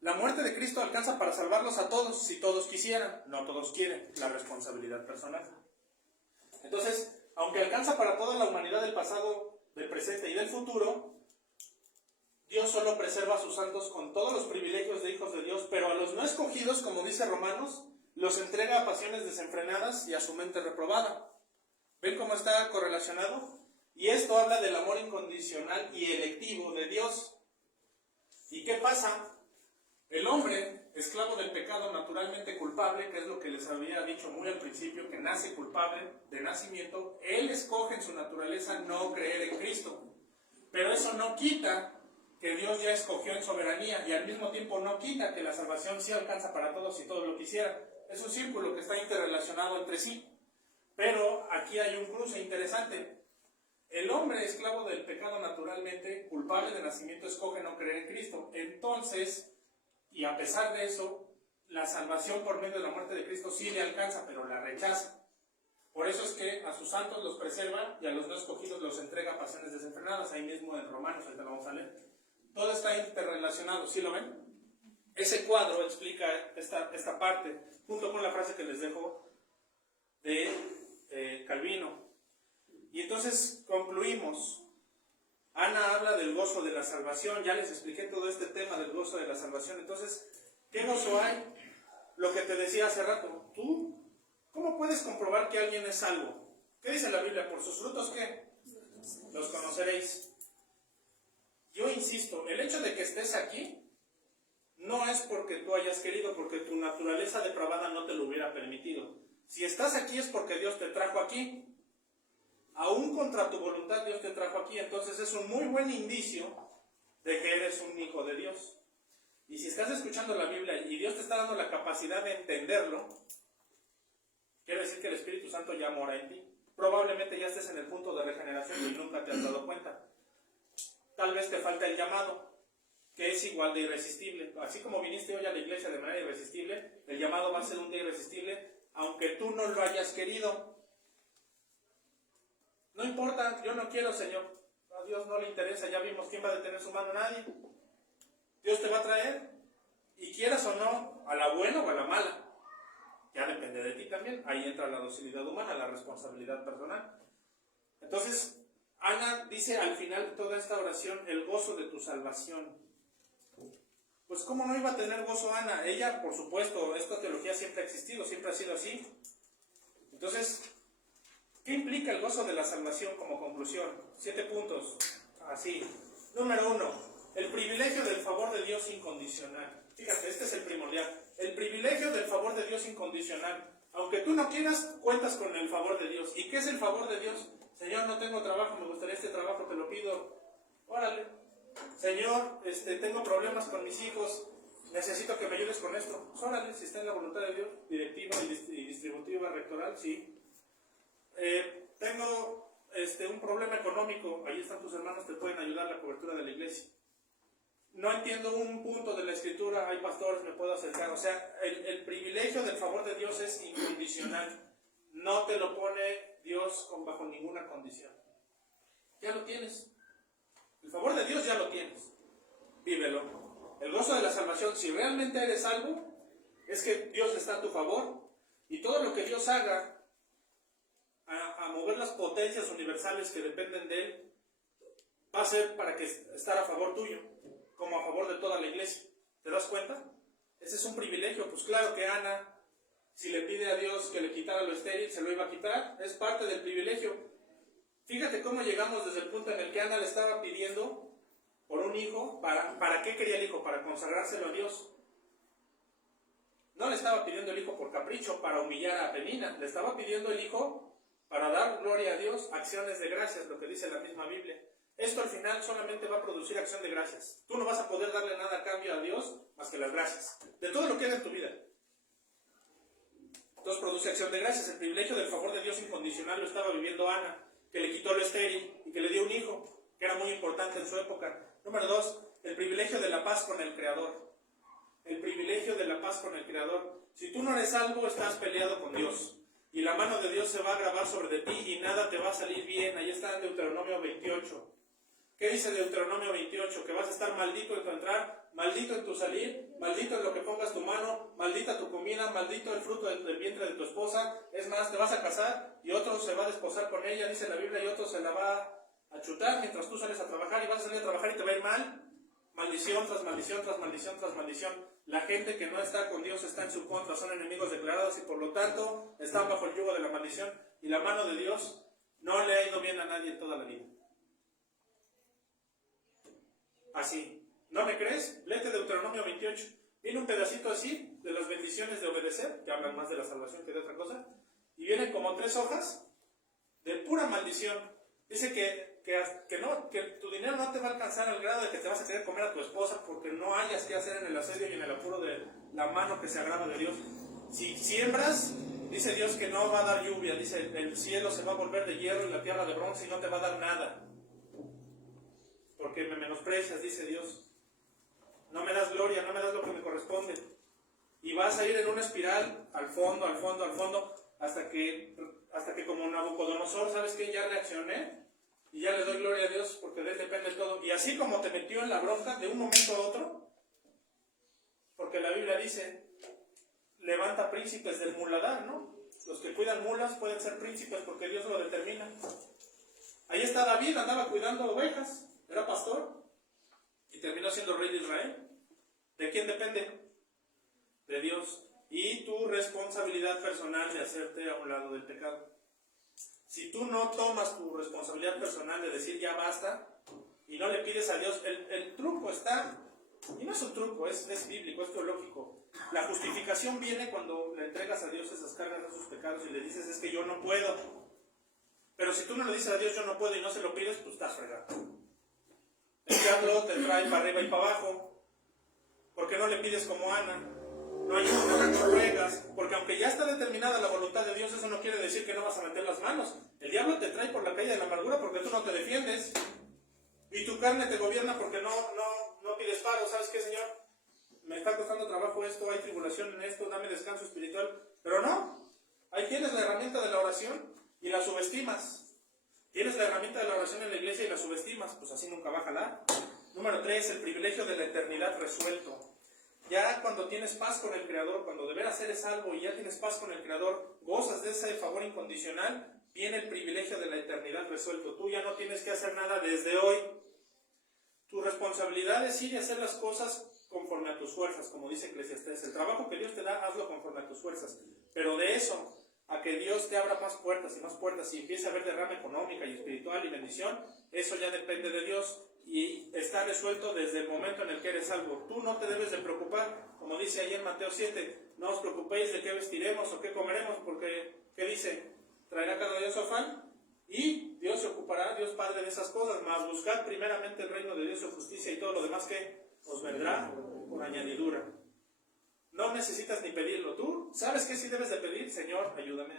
La muerte de Cristo alcanza para salvarlos a todos, si todos quisieran. No todos quieren, la responsabilidad personal. Entonces, aunque alcanza para toda la humanidad del pasado, del presente y del futuro, Dios solo preserva a sus santos con todos los privilegios de hijos de Dios, pero a los no escogidos, como dice Romanos, los entrega a pasiones desenfrenadas y a su mente reprobada. ¿Ven cómo está correlacionado? Y esto habla del amor incondicional y electivo de Dios. ¿Y qué pasa? El hombre, esclavo del pecado, naturalmente culpable, que es lo que les había dicho muy al principio, que nace culpable de nacimiento, él escoge en su naturaleza no creer en Cristo. Pero eso no quita que Dios ya escogió en soberanía, y al mismo tiempo no quita que la salvación sí alcanza para todos si todos lo quisieran. Es un círculo que está interrelacionado entre sí. Pero aquí hay un cruce interesante. El hombre, esclavo del pecado naturalmente, culpable de nacimiento, escoge no creer en Cristo. Entonces, y a pesar de eso, la salvación por medio de la muerte de Cristo sí le alcanza, pero la rechaza. Por eso es que a sus santos los preserva y a los no escogidos los entrega a pasiones desenfrenadas. Ahí mismo en Romanos, ahorita lo vamos a leer. Todo está interrelacionado, ¿sí lo ven? Ese cuadro explica esta parte, junto con la frase que les dejo de Calvino. Y entonces concluimos. Ana habla del gozo de la salvación. Ya les expliqué todo este tema del gozo de la salvación. Entonces, ¿qué gozo hay? Lo que te decía hace rato. ¿Tú cómo puedes comprobar que alguien es salvo? ¿Qué dice la Biblia? ¿Por sus frutos qué? Los conoceréis. Yo insisto, el hecho de que estés aquí no es porque tú hayas querido, porque tu naturaleza depravada no te lo hubiera permitido. Si estás aquí es porque Dios te trajo aquí. Aún contra tu voluntad Dios te trajo aquí. Entonces es un muy buen indicio de que eres un hijo de Dios. Y si estás escuchando la Biblia y Dios te está dando la capacidad de entenderlo, quiere decir que el Espíritu Santo ya mora en ti. Probablemente ya estés en el punto de regeneración y nunca te has dado cuenta. Tal vez te falta el llamado, que es igual de irresistible. Así como viniste hoy a la iglesia de manera irresistible, el llamado va a ser un día irresistible, aunque tú no lo hayas querido. No importa, yo no quiero, Señor. A Dios no le interesa, ya vimos quién va a detener su mano, nadie. Dios te va a traer, y quieras o no, a la buena o a la mala. Ya depende de ti también. Ahí entra la docilidad humana, la responsabilidad personal. Entonces, Ana dice al final de toda esta oración, el gozo de tu salvación. Pues ¿cómo no iba a tener gozo Ana? Ella, por supuesto, esta teología siempre ha existido, siempre ha sido así. Entonces, ¿qué implica el gozo de la salvación como conclusión? 7 puntos, así. Número 1, el privilegio del favor de Dios incondicional. Fíjate, este es el primordial. El privilegio del favor de Dios incondicional. Aunque tú no quieras, cuentas con el favor de Dios. ¿Y qué es el favor de Dios? Señor, no tengo trabajo, me gustaría este trabajo, te lo pido. Órale. Señor, tengo problemas con mis hijos, necesito que me ayudes con esto. Pues órale, si está en la voluntad de Dios, directiva y distributiva rectoral, sí. Tengo un problema económico, ahí están tus hermanos, te pueden ayudar a la cobertura de la iglesia. No entiendo un punto de la escritura, hay pastores, me puedo acercar. O sea, el privilegio del favor de Dios es incondicional. No te lo pone Dios bajo ninguna condición. Ya lo tienes. El favor de Dios ya lo tienes. Vívelo. El gozo de la salvación, si realmente eres salvo, es que Dios está a tu favor. Y todo lo que Dios haga a mover las potencias universales que dependen de Él, va a ser para que estar a favor tuyo, como a favor de toda la iglesia. ¿Te das cuenta? Ese es un privilegio. Pues claro que Ana, si le pide a Dios que le quitara lo estéril, se lo iba a quitar. Es parte del privilegio. Fíjate cómo llegamos desde el punto en el que Ana le estaba pidiendo por un hijo. ¿Para qué quería el hijo? Para consagrárselo a Dios. No le estaba pidiendo el hijo por capricho, para humillar a Penina. Le estaba pidiendo el hijo para dar gloria a Dios, acciones de gracias, lo que dice la misma Biblia. Esto al final solamente va a producir acción de gracias. Tú no vas a poder darle nada a cambio a Dios más que las gracias. De todo lo que haga en tu vida. Entonces produce acción de gracias. El privilegio del favor de Dios incondicional lo estaba viviendo Ana, que le quitó lo estéril y que le dio un hijo. que era muy importante en su época. Número 2, el privilegio de la paz con el Creador. El privilegio de la paz con el Creador. Si tú no eres salvo, estás peleado con Dios. Y la mano de Dios se va a grabar sobre de ti y nada te va a salir bien. Ahí está en Deuteronomio 28. ¿Qué dice Deuteronomio 28? Que vas a estar maldito en tu entrar, maldito en tu salir, maldito en lo que pongas tu mano, maldita tu comida, maldito el fruto del vientre de tu esposa. Es más, te vas a casar y otro se va a desposar con ella, dice la Biblia, y otro se la va a chutar mientras tú sales a trabajar y vas a salir a trabajar y te va a ir mal. Maldición tras maldición, tras maldición, tras maldición. La gente que no está con Dios está en su contra, son enemigos declarados y por lo tanto están bajo el yugo de la maldición. Y la mano de Dios no le ha ido bien a nadie en toda la vida. Así. ¿No me crees? Léete Deuteronomio 28. Viene un pedacito así de las bendiciones de obedecer, que hablan más de la salvación que de otra cosa. Y vienen como 3 hojas de pura maldición. Dice que tu dinero no te va a alcanzar al grado de que te vas a querer comer a tu esposa porque no hayas que hacer en el asedio y en el apuro de la mano que se agrava de Dios. Si siembras, dice Dios que no va a dar lluvia, dice el cielo se va a volver de hierro y la tierra de bronce y no te va a dar nada. Porque me menosprecias, dice Dios. No me das gloria, no me das lo que me corresponde. Y vas a ir en una espiral al fondo, al fondo, al fondo, hasta que como Nabucodonosor, ¿sabes qué? Ya reaccioné y ya le doy gloria a Dios porque de él depende todo. Y así como te metió en la bronca de un momento a otro, porque la Biblia dice, levanta príncipes del muladar, ¿no? Los que cuidan mulas pueden ser príncipes porque Dios lo determina. Ahí está David, andaba cuidando ovejas, era pastor y terminó siendo rey de Israel. ¿De quién depende? De Dios. Y tu responsabilidad personal de hacerte a un lado del pecado. Si tú no tomas tu responsabilidad personal de decir ya basta y no le pides a Dios, el truco está, y no es un truco, es bíblico, es teológico. La justificación viene cuando le entregas a Dios esas cargas de sus pecados y le dices es que yo no puedo. Pero si tú no le dices a Dios yo no puedo y no se lo pides, pues estás fregado. El diablo te trae para arriba y para abajo. ¿Por qué no le pides como Ana? No ayudas, no ruegas, porque aunque ya está determinada la voluntad de Dios, eso no quiere decir que no vas a meter las manos. El diablo te trae por la calle de la amargura porque tú no te defiendes. Y tu carne te gobierna porque no pides paro. ¿Sabes qué, Señor? Me está costando trabajo esto, hay tribulación en esto, dame descanso espiritual. Pero no, ahí tienes la herramienta de la oración y la subestimas. Tienes la herramienta de la oración en la iglesia y la subestimas, pues así nunca va a jalar. Número 3, el privilegio de la eternidad resuelto. Ya cuando tienes paz con el Creador, cuando de veras eres salvo y ya tienes paz con el Creador, gozas de ese favor incondicional, viene el privilegio de la eternidad resuelto. Tú ya no tienes que hacer nada desde hoy. Tu responsabilidad es ir y hacer las cosas conforme a tus fuerzas, como dice Eclesiastés. El trabajo que Dios te da, hazlo conforme a tus fuerzas. Pero de eso, a que Dios te abra más puertas y empiece a haber derrama económica y espiritual y bendición, eso ya depende de Dios. Y está resuelto desde el momento en el que eres salvo. Tú no te debes de preocupar, como dice ahí en Mateo 7, no os preocupéis de qué vestiremos o qué comeremos, porque, ¿qué dice? Traerá cada día su afán, y Dios se ocupará, Dios Padre, de esas cosas, mas buscad primeramente el reino de Dios, su justicia y todo lo demás que os vendrá por añadidura. No necesitas ni pedirlo. Tú sabes qué sí debes de pedir. Señor, ayúdame,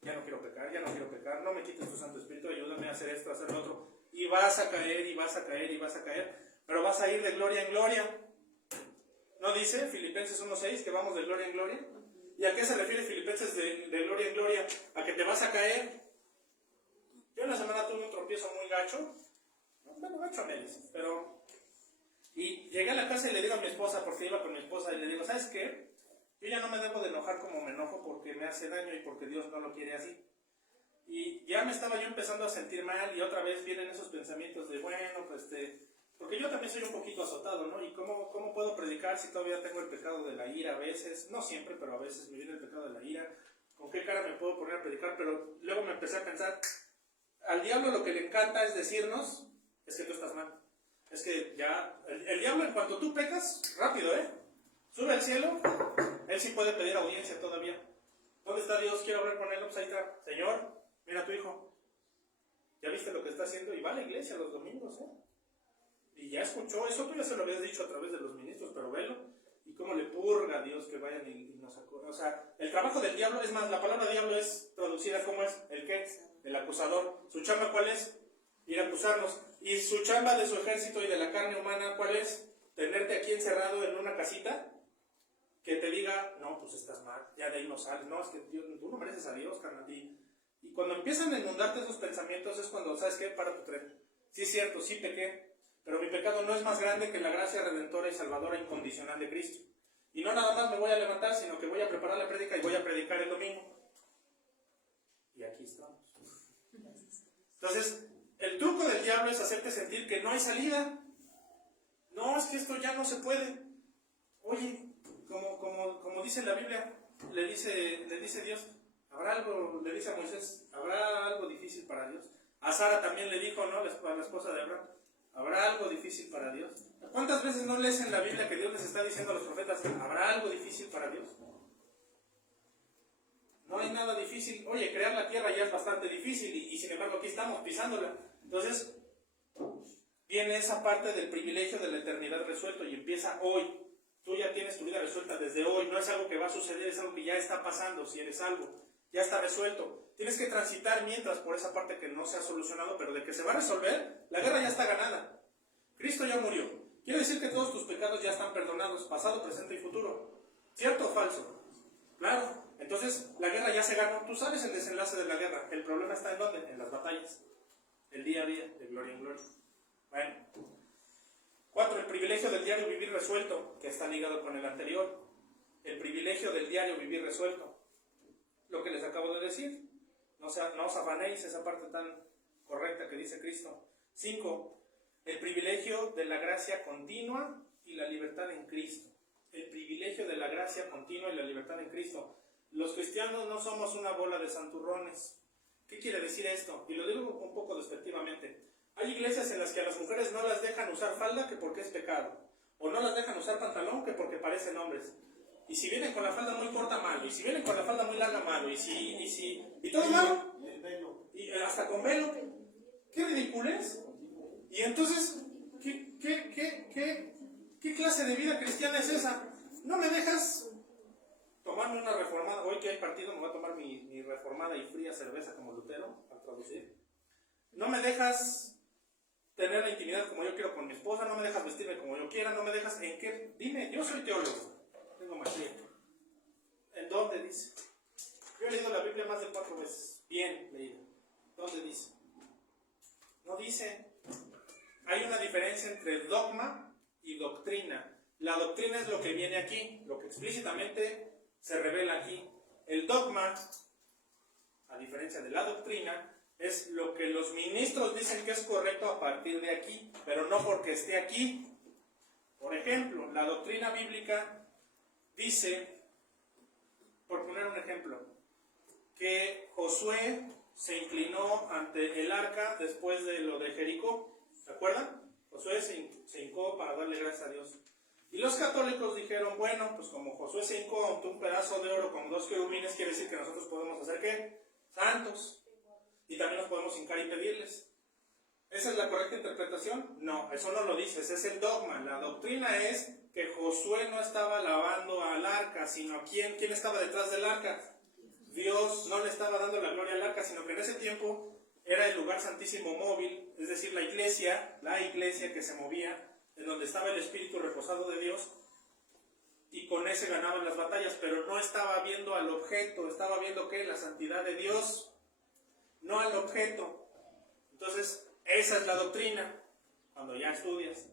ya no quiero pecar, no me quites tu Santo Espíritu, ayúdame a hacer esto, a hacer lo otro. Y vas a caer, y vas a caer, y vas a caer, pero vas a ir de gloria en gloria. ¿No dice Filipenses 1:6 que vamos de gloria en gloria? ¿Y a qué se refiere Filipenses de gloria en gloria? A que te vas a caer. Yo una semana tuve un tropiezo muy gacho, bueno, gacho a medias, pero... Y llegué a la casa y le digo a mi esposa, porque iba con mi esposa, y le digo, ¿sabes qué? Yo ya no me debo de enojar como me enojo porque me hace daño y porque Dios no lo quiere así. Y ya me estaba yo empezando a sentir mal y otra vez vienen esos pensamientos de, bueno, pues porque yo también soy un poquito azotado, ¿no? ¿Y cómo puedo predicar si todavía tengo el pecado de la ira a veces? No siempre, pero a veces me viene el pecado de la ira. ¿Con qué cara me puedo poner a predicar? Pero luego me empecé a pensar, al diablo lo que le encanta es decirnos, es que tú estás mal. Es que ya, el diablo en cuanto tú pecas, rápido, sube al cielo, él sí puede pedir audiencia todavía. ¿Dónde está Dios? Quiero hablar con él, pues ahí está. Señor, mira a tu hijo. ¿Ya viste lo que está haciendo? Y va a la iglesia los domingos, Y ya escuchó, eso tú ya se lo habías dicho a través de los ministros, pero velo. Y cómo le purga a Dios que vayan y nos acuerden. O sea, el trabajo del diablo, es más, la palabra diablo es traducida como es, ¿el qué? El acusador. ¿Su chamba cuál es? Ir a acusarnos. Y su chamba de su ejército y de la carne humana, ¿cuál es? Tenerte aquí encerrado en una casita que te diga, no, pues estás mal, ya de ahí no sales, no, es que tú no mereces a Dios, carnal. Y cuando empiezan a inundarte esos pensamientos es cuando, ¿sabes qué? Para tu tren. Sí es cierto, sí pequé, pero mi pecado no es más grande que la gracia redentora y salvadora incondicional de Cristo. Y no nada más me voy a levantar, sino que voy a preparar la prédica y voy a predicar el domingo. Y aquí estamos. Entonces, el truco del diablo es hacerte sentir que no hay salida. No, es que esto ya no se puede. Oye, como dice la Biblia, le dice Dios, habrá algo, le dice a Moisés, habrá algo difícil para Dios. A Sara también le dijo, ¿no? A la esposa de Abraham, habrá algo difícil para Dios. ¿Cuántas veces no lees en la Biblia que Dios les está diciendo a los profetas, habrá algo difícil para Dios? No hay nada difícil. Oye, crear la tierra ya es bastante difícil y sin embargo aquí estamos pisándola. Entonces, viene esa parte del privilegio de la eternidad resuelto y empieza hoy. Tú ya tienes tu vida resuelta desde hoy. No es algo que va a suceder, es algo que ya está pasando. Si eres algo, ya está resuelto. Tienes que transitar mientras por esa parte que no se ha solucionado, pero de que se va a resolver, la guerra ya está ganada. Cristo ya murió. Quiere decir que todos tus pecados ya están perdonados, pasado, presente y futuro. ¿Cierto o falso? Claro. Entonces, la guerra ya se ganó. Tú sabes el desenlace de la guerra. El problema está en ¿dónde? En las batallas. El día a día, de gloria en gloria. Bueno. 4. El privilegio del diario vivir resuelto, que está ligado con el anterior. El privilegio del diario vivir resuelto. Lo que les acabo de decir. No os afanéis, esa parte tan correcta que dice Cristo. 5. El privilegio de la gracia continua y la libertad en Cristo. El privilegio de la gracia continua y la libertad en Cristo. Los cristianos no somos una bola de santurrones. ¿Qué quiere decir esto? Y lo digo un poco despectivamente. Hay iglesias en las que a las mujeres no las dejan usar falda que porque es pecado. O no las dejan usar pantalón que porque parecen hombres. Y si vienen con la falda muy corta, malo. Y si vienen con la falda muy larga, malo. Y todo malo. Y hasta con velo. ¡Qué ridiculez! Y entonces, ¿qué clase de vida cristiana es esa? No me dejas tomarme una reformada. Hoy que hay partido me voy a tomar mi reformada y fría cerveza como Lutero, al traducir. No me dejas tener la intimidad como yo quiero con mi esposa, no me dejas vestirme como yo quiera, no me dejas en qué. Dime, yo soy teólogo, tengo maestría. ¿En dónde dice? Yo he leído la Biblia más de 4 veces, bien leída. ¿Dónde dice? No dice. Hay una diferencia entre dogma y doctrina. La doctrina es lo que viene aquí, lo que explícitamente se revela aquí. El dogma, a diferencia de la doctrina, es lo que los ministros dicen que es correcto a partir de aquí, pero no porque esté aquí. Por ejemplo, la doctrina bíblica dice, por poner un ejemplo, que Josué se inclinó ante el arca después de lo de Jericó. ¿Se acuerdan? Josué se hincó para darle gracias a Dios. Y los católicos dijeron, bueno, pues como Josué se hincó ante un pedazo de oro con 2 querubines, quiere decir que nosotros podemos hacer ¿qué? Santos. Y también nos podemos hincar y pedirles. ¿Esa es la correcta interpretación? No, eso no lo dice, ese es el dogma. La doctrina es que Josué no estaba lavando al arca, sino a ¿quién estaba detrás del arca? Dios. No le estaba dando la gloria al arca, sino que en ese tiempo era el lugar santísimo móvil, es decir, la iglesia que se movía, en donde estaba el Espíritu reposado de Dios, y con ese ganaban las batallas, pero no estaba viendo al objeto, estaba viendo ¿qué? La santidad de Dios, no al objeto. Entonces, esa es la doctrina, cuando ya estudias.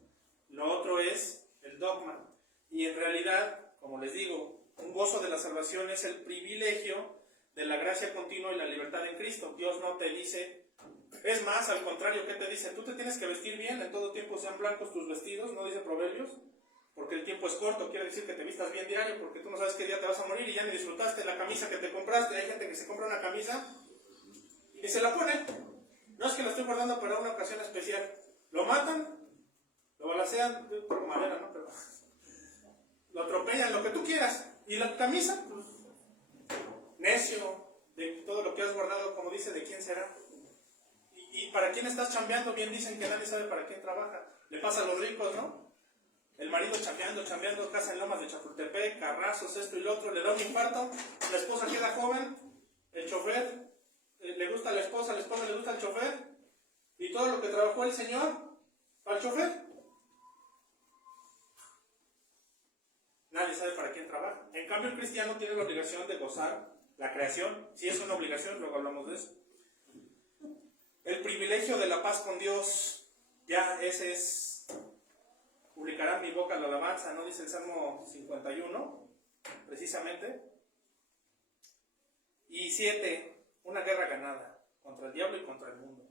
Lo otro es el dogma, y en realidad, como les digo, un gozo de la salvación es el privilegio de la gracia continua y la libertad en Cristo. Dios no te dice, es más, al contrario, ¿qué te dice? Tú te tienes que vestir bien, en todo tiempo sean blancos tus vestidos, no dice Proverbios, porque el tiempo es corto, quiere decir que te vistas bien diario, porque tú no sabes qué día te vas a morir y ya ni disfrutaste la camisa que te compraste. Hay gente que se compra una camisa y se la pone. No es que la estoy guardando para una ocasión especial. Lo matan, lo balacean, por madera, ¿no? Pero lo atropellan, lo que tú quieras. Y la camisa, pues, necio, de todo lo que has guardado, como dice, ¿de quién será? ¿Y para quién estás chambeando? Bien dicen que nadie sabe para quién trabaja. Le pasa a los ricos, ¿no? El marido chambeando, casa en Lomas de Chapultepec, carrazos, esto y lo otro, le da un infarto, la esposa queda joven, el chofer, le gusta a la esposa le gusta al chofer, ¿Y todo lo que trabajó el Señor para el chofer? Nadie sabe para quién trabaja. En cambio, el cristiano tiene la obligación de gozar la creación. Si es una obligación, luego hablamos de eso. El privilegio de la paz con Dios, ya ese es, publicará mi boca la alabanza, ¿no? Dice el Salmo 51, precisamente. Y 7, una guerra ganada contra el diablo y contra el mundo.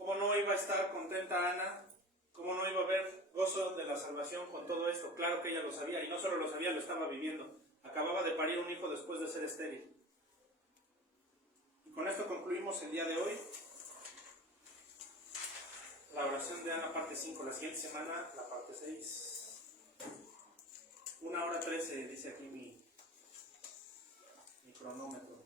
¿Cómo no iba a estar contenta Ana? ¿Cómo no iba a haber gozo de la salvación con todo esto? Claro que ella lo sabía, y no solo lo sabía, lo estaba viviendo. Acababa de parir un hijo después de ser estéril. Y con esto concluimos el día de hoy. La oración de Ana, parte 5. La siguiente semana, la parte 6. 1:13, dice aquí mi cronómetro.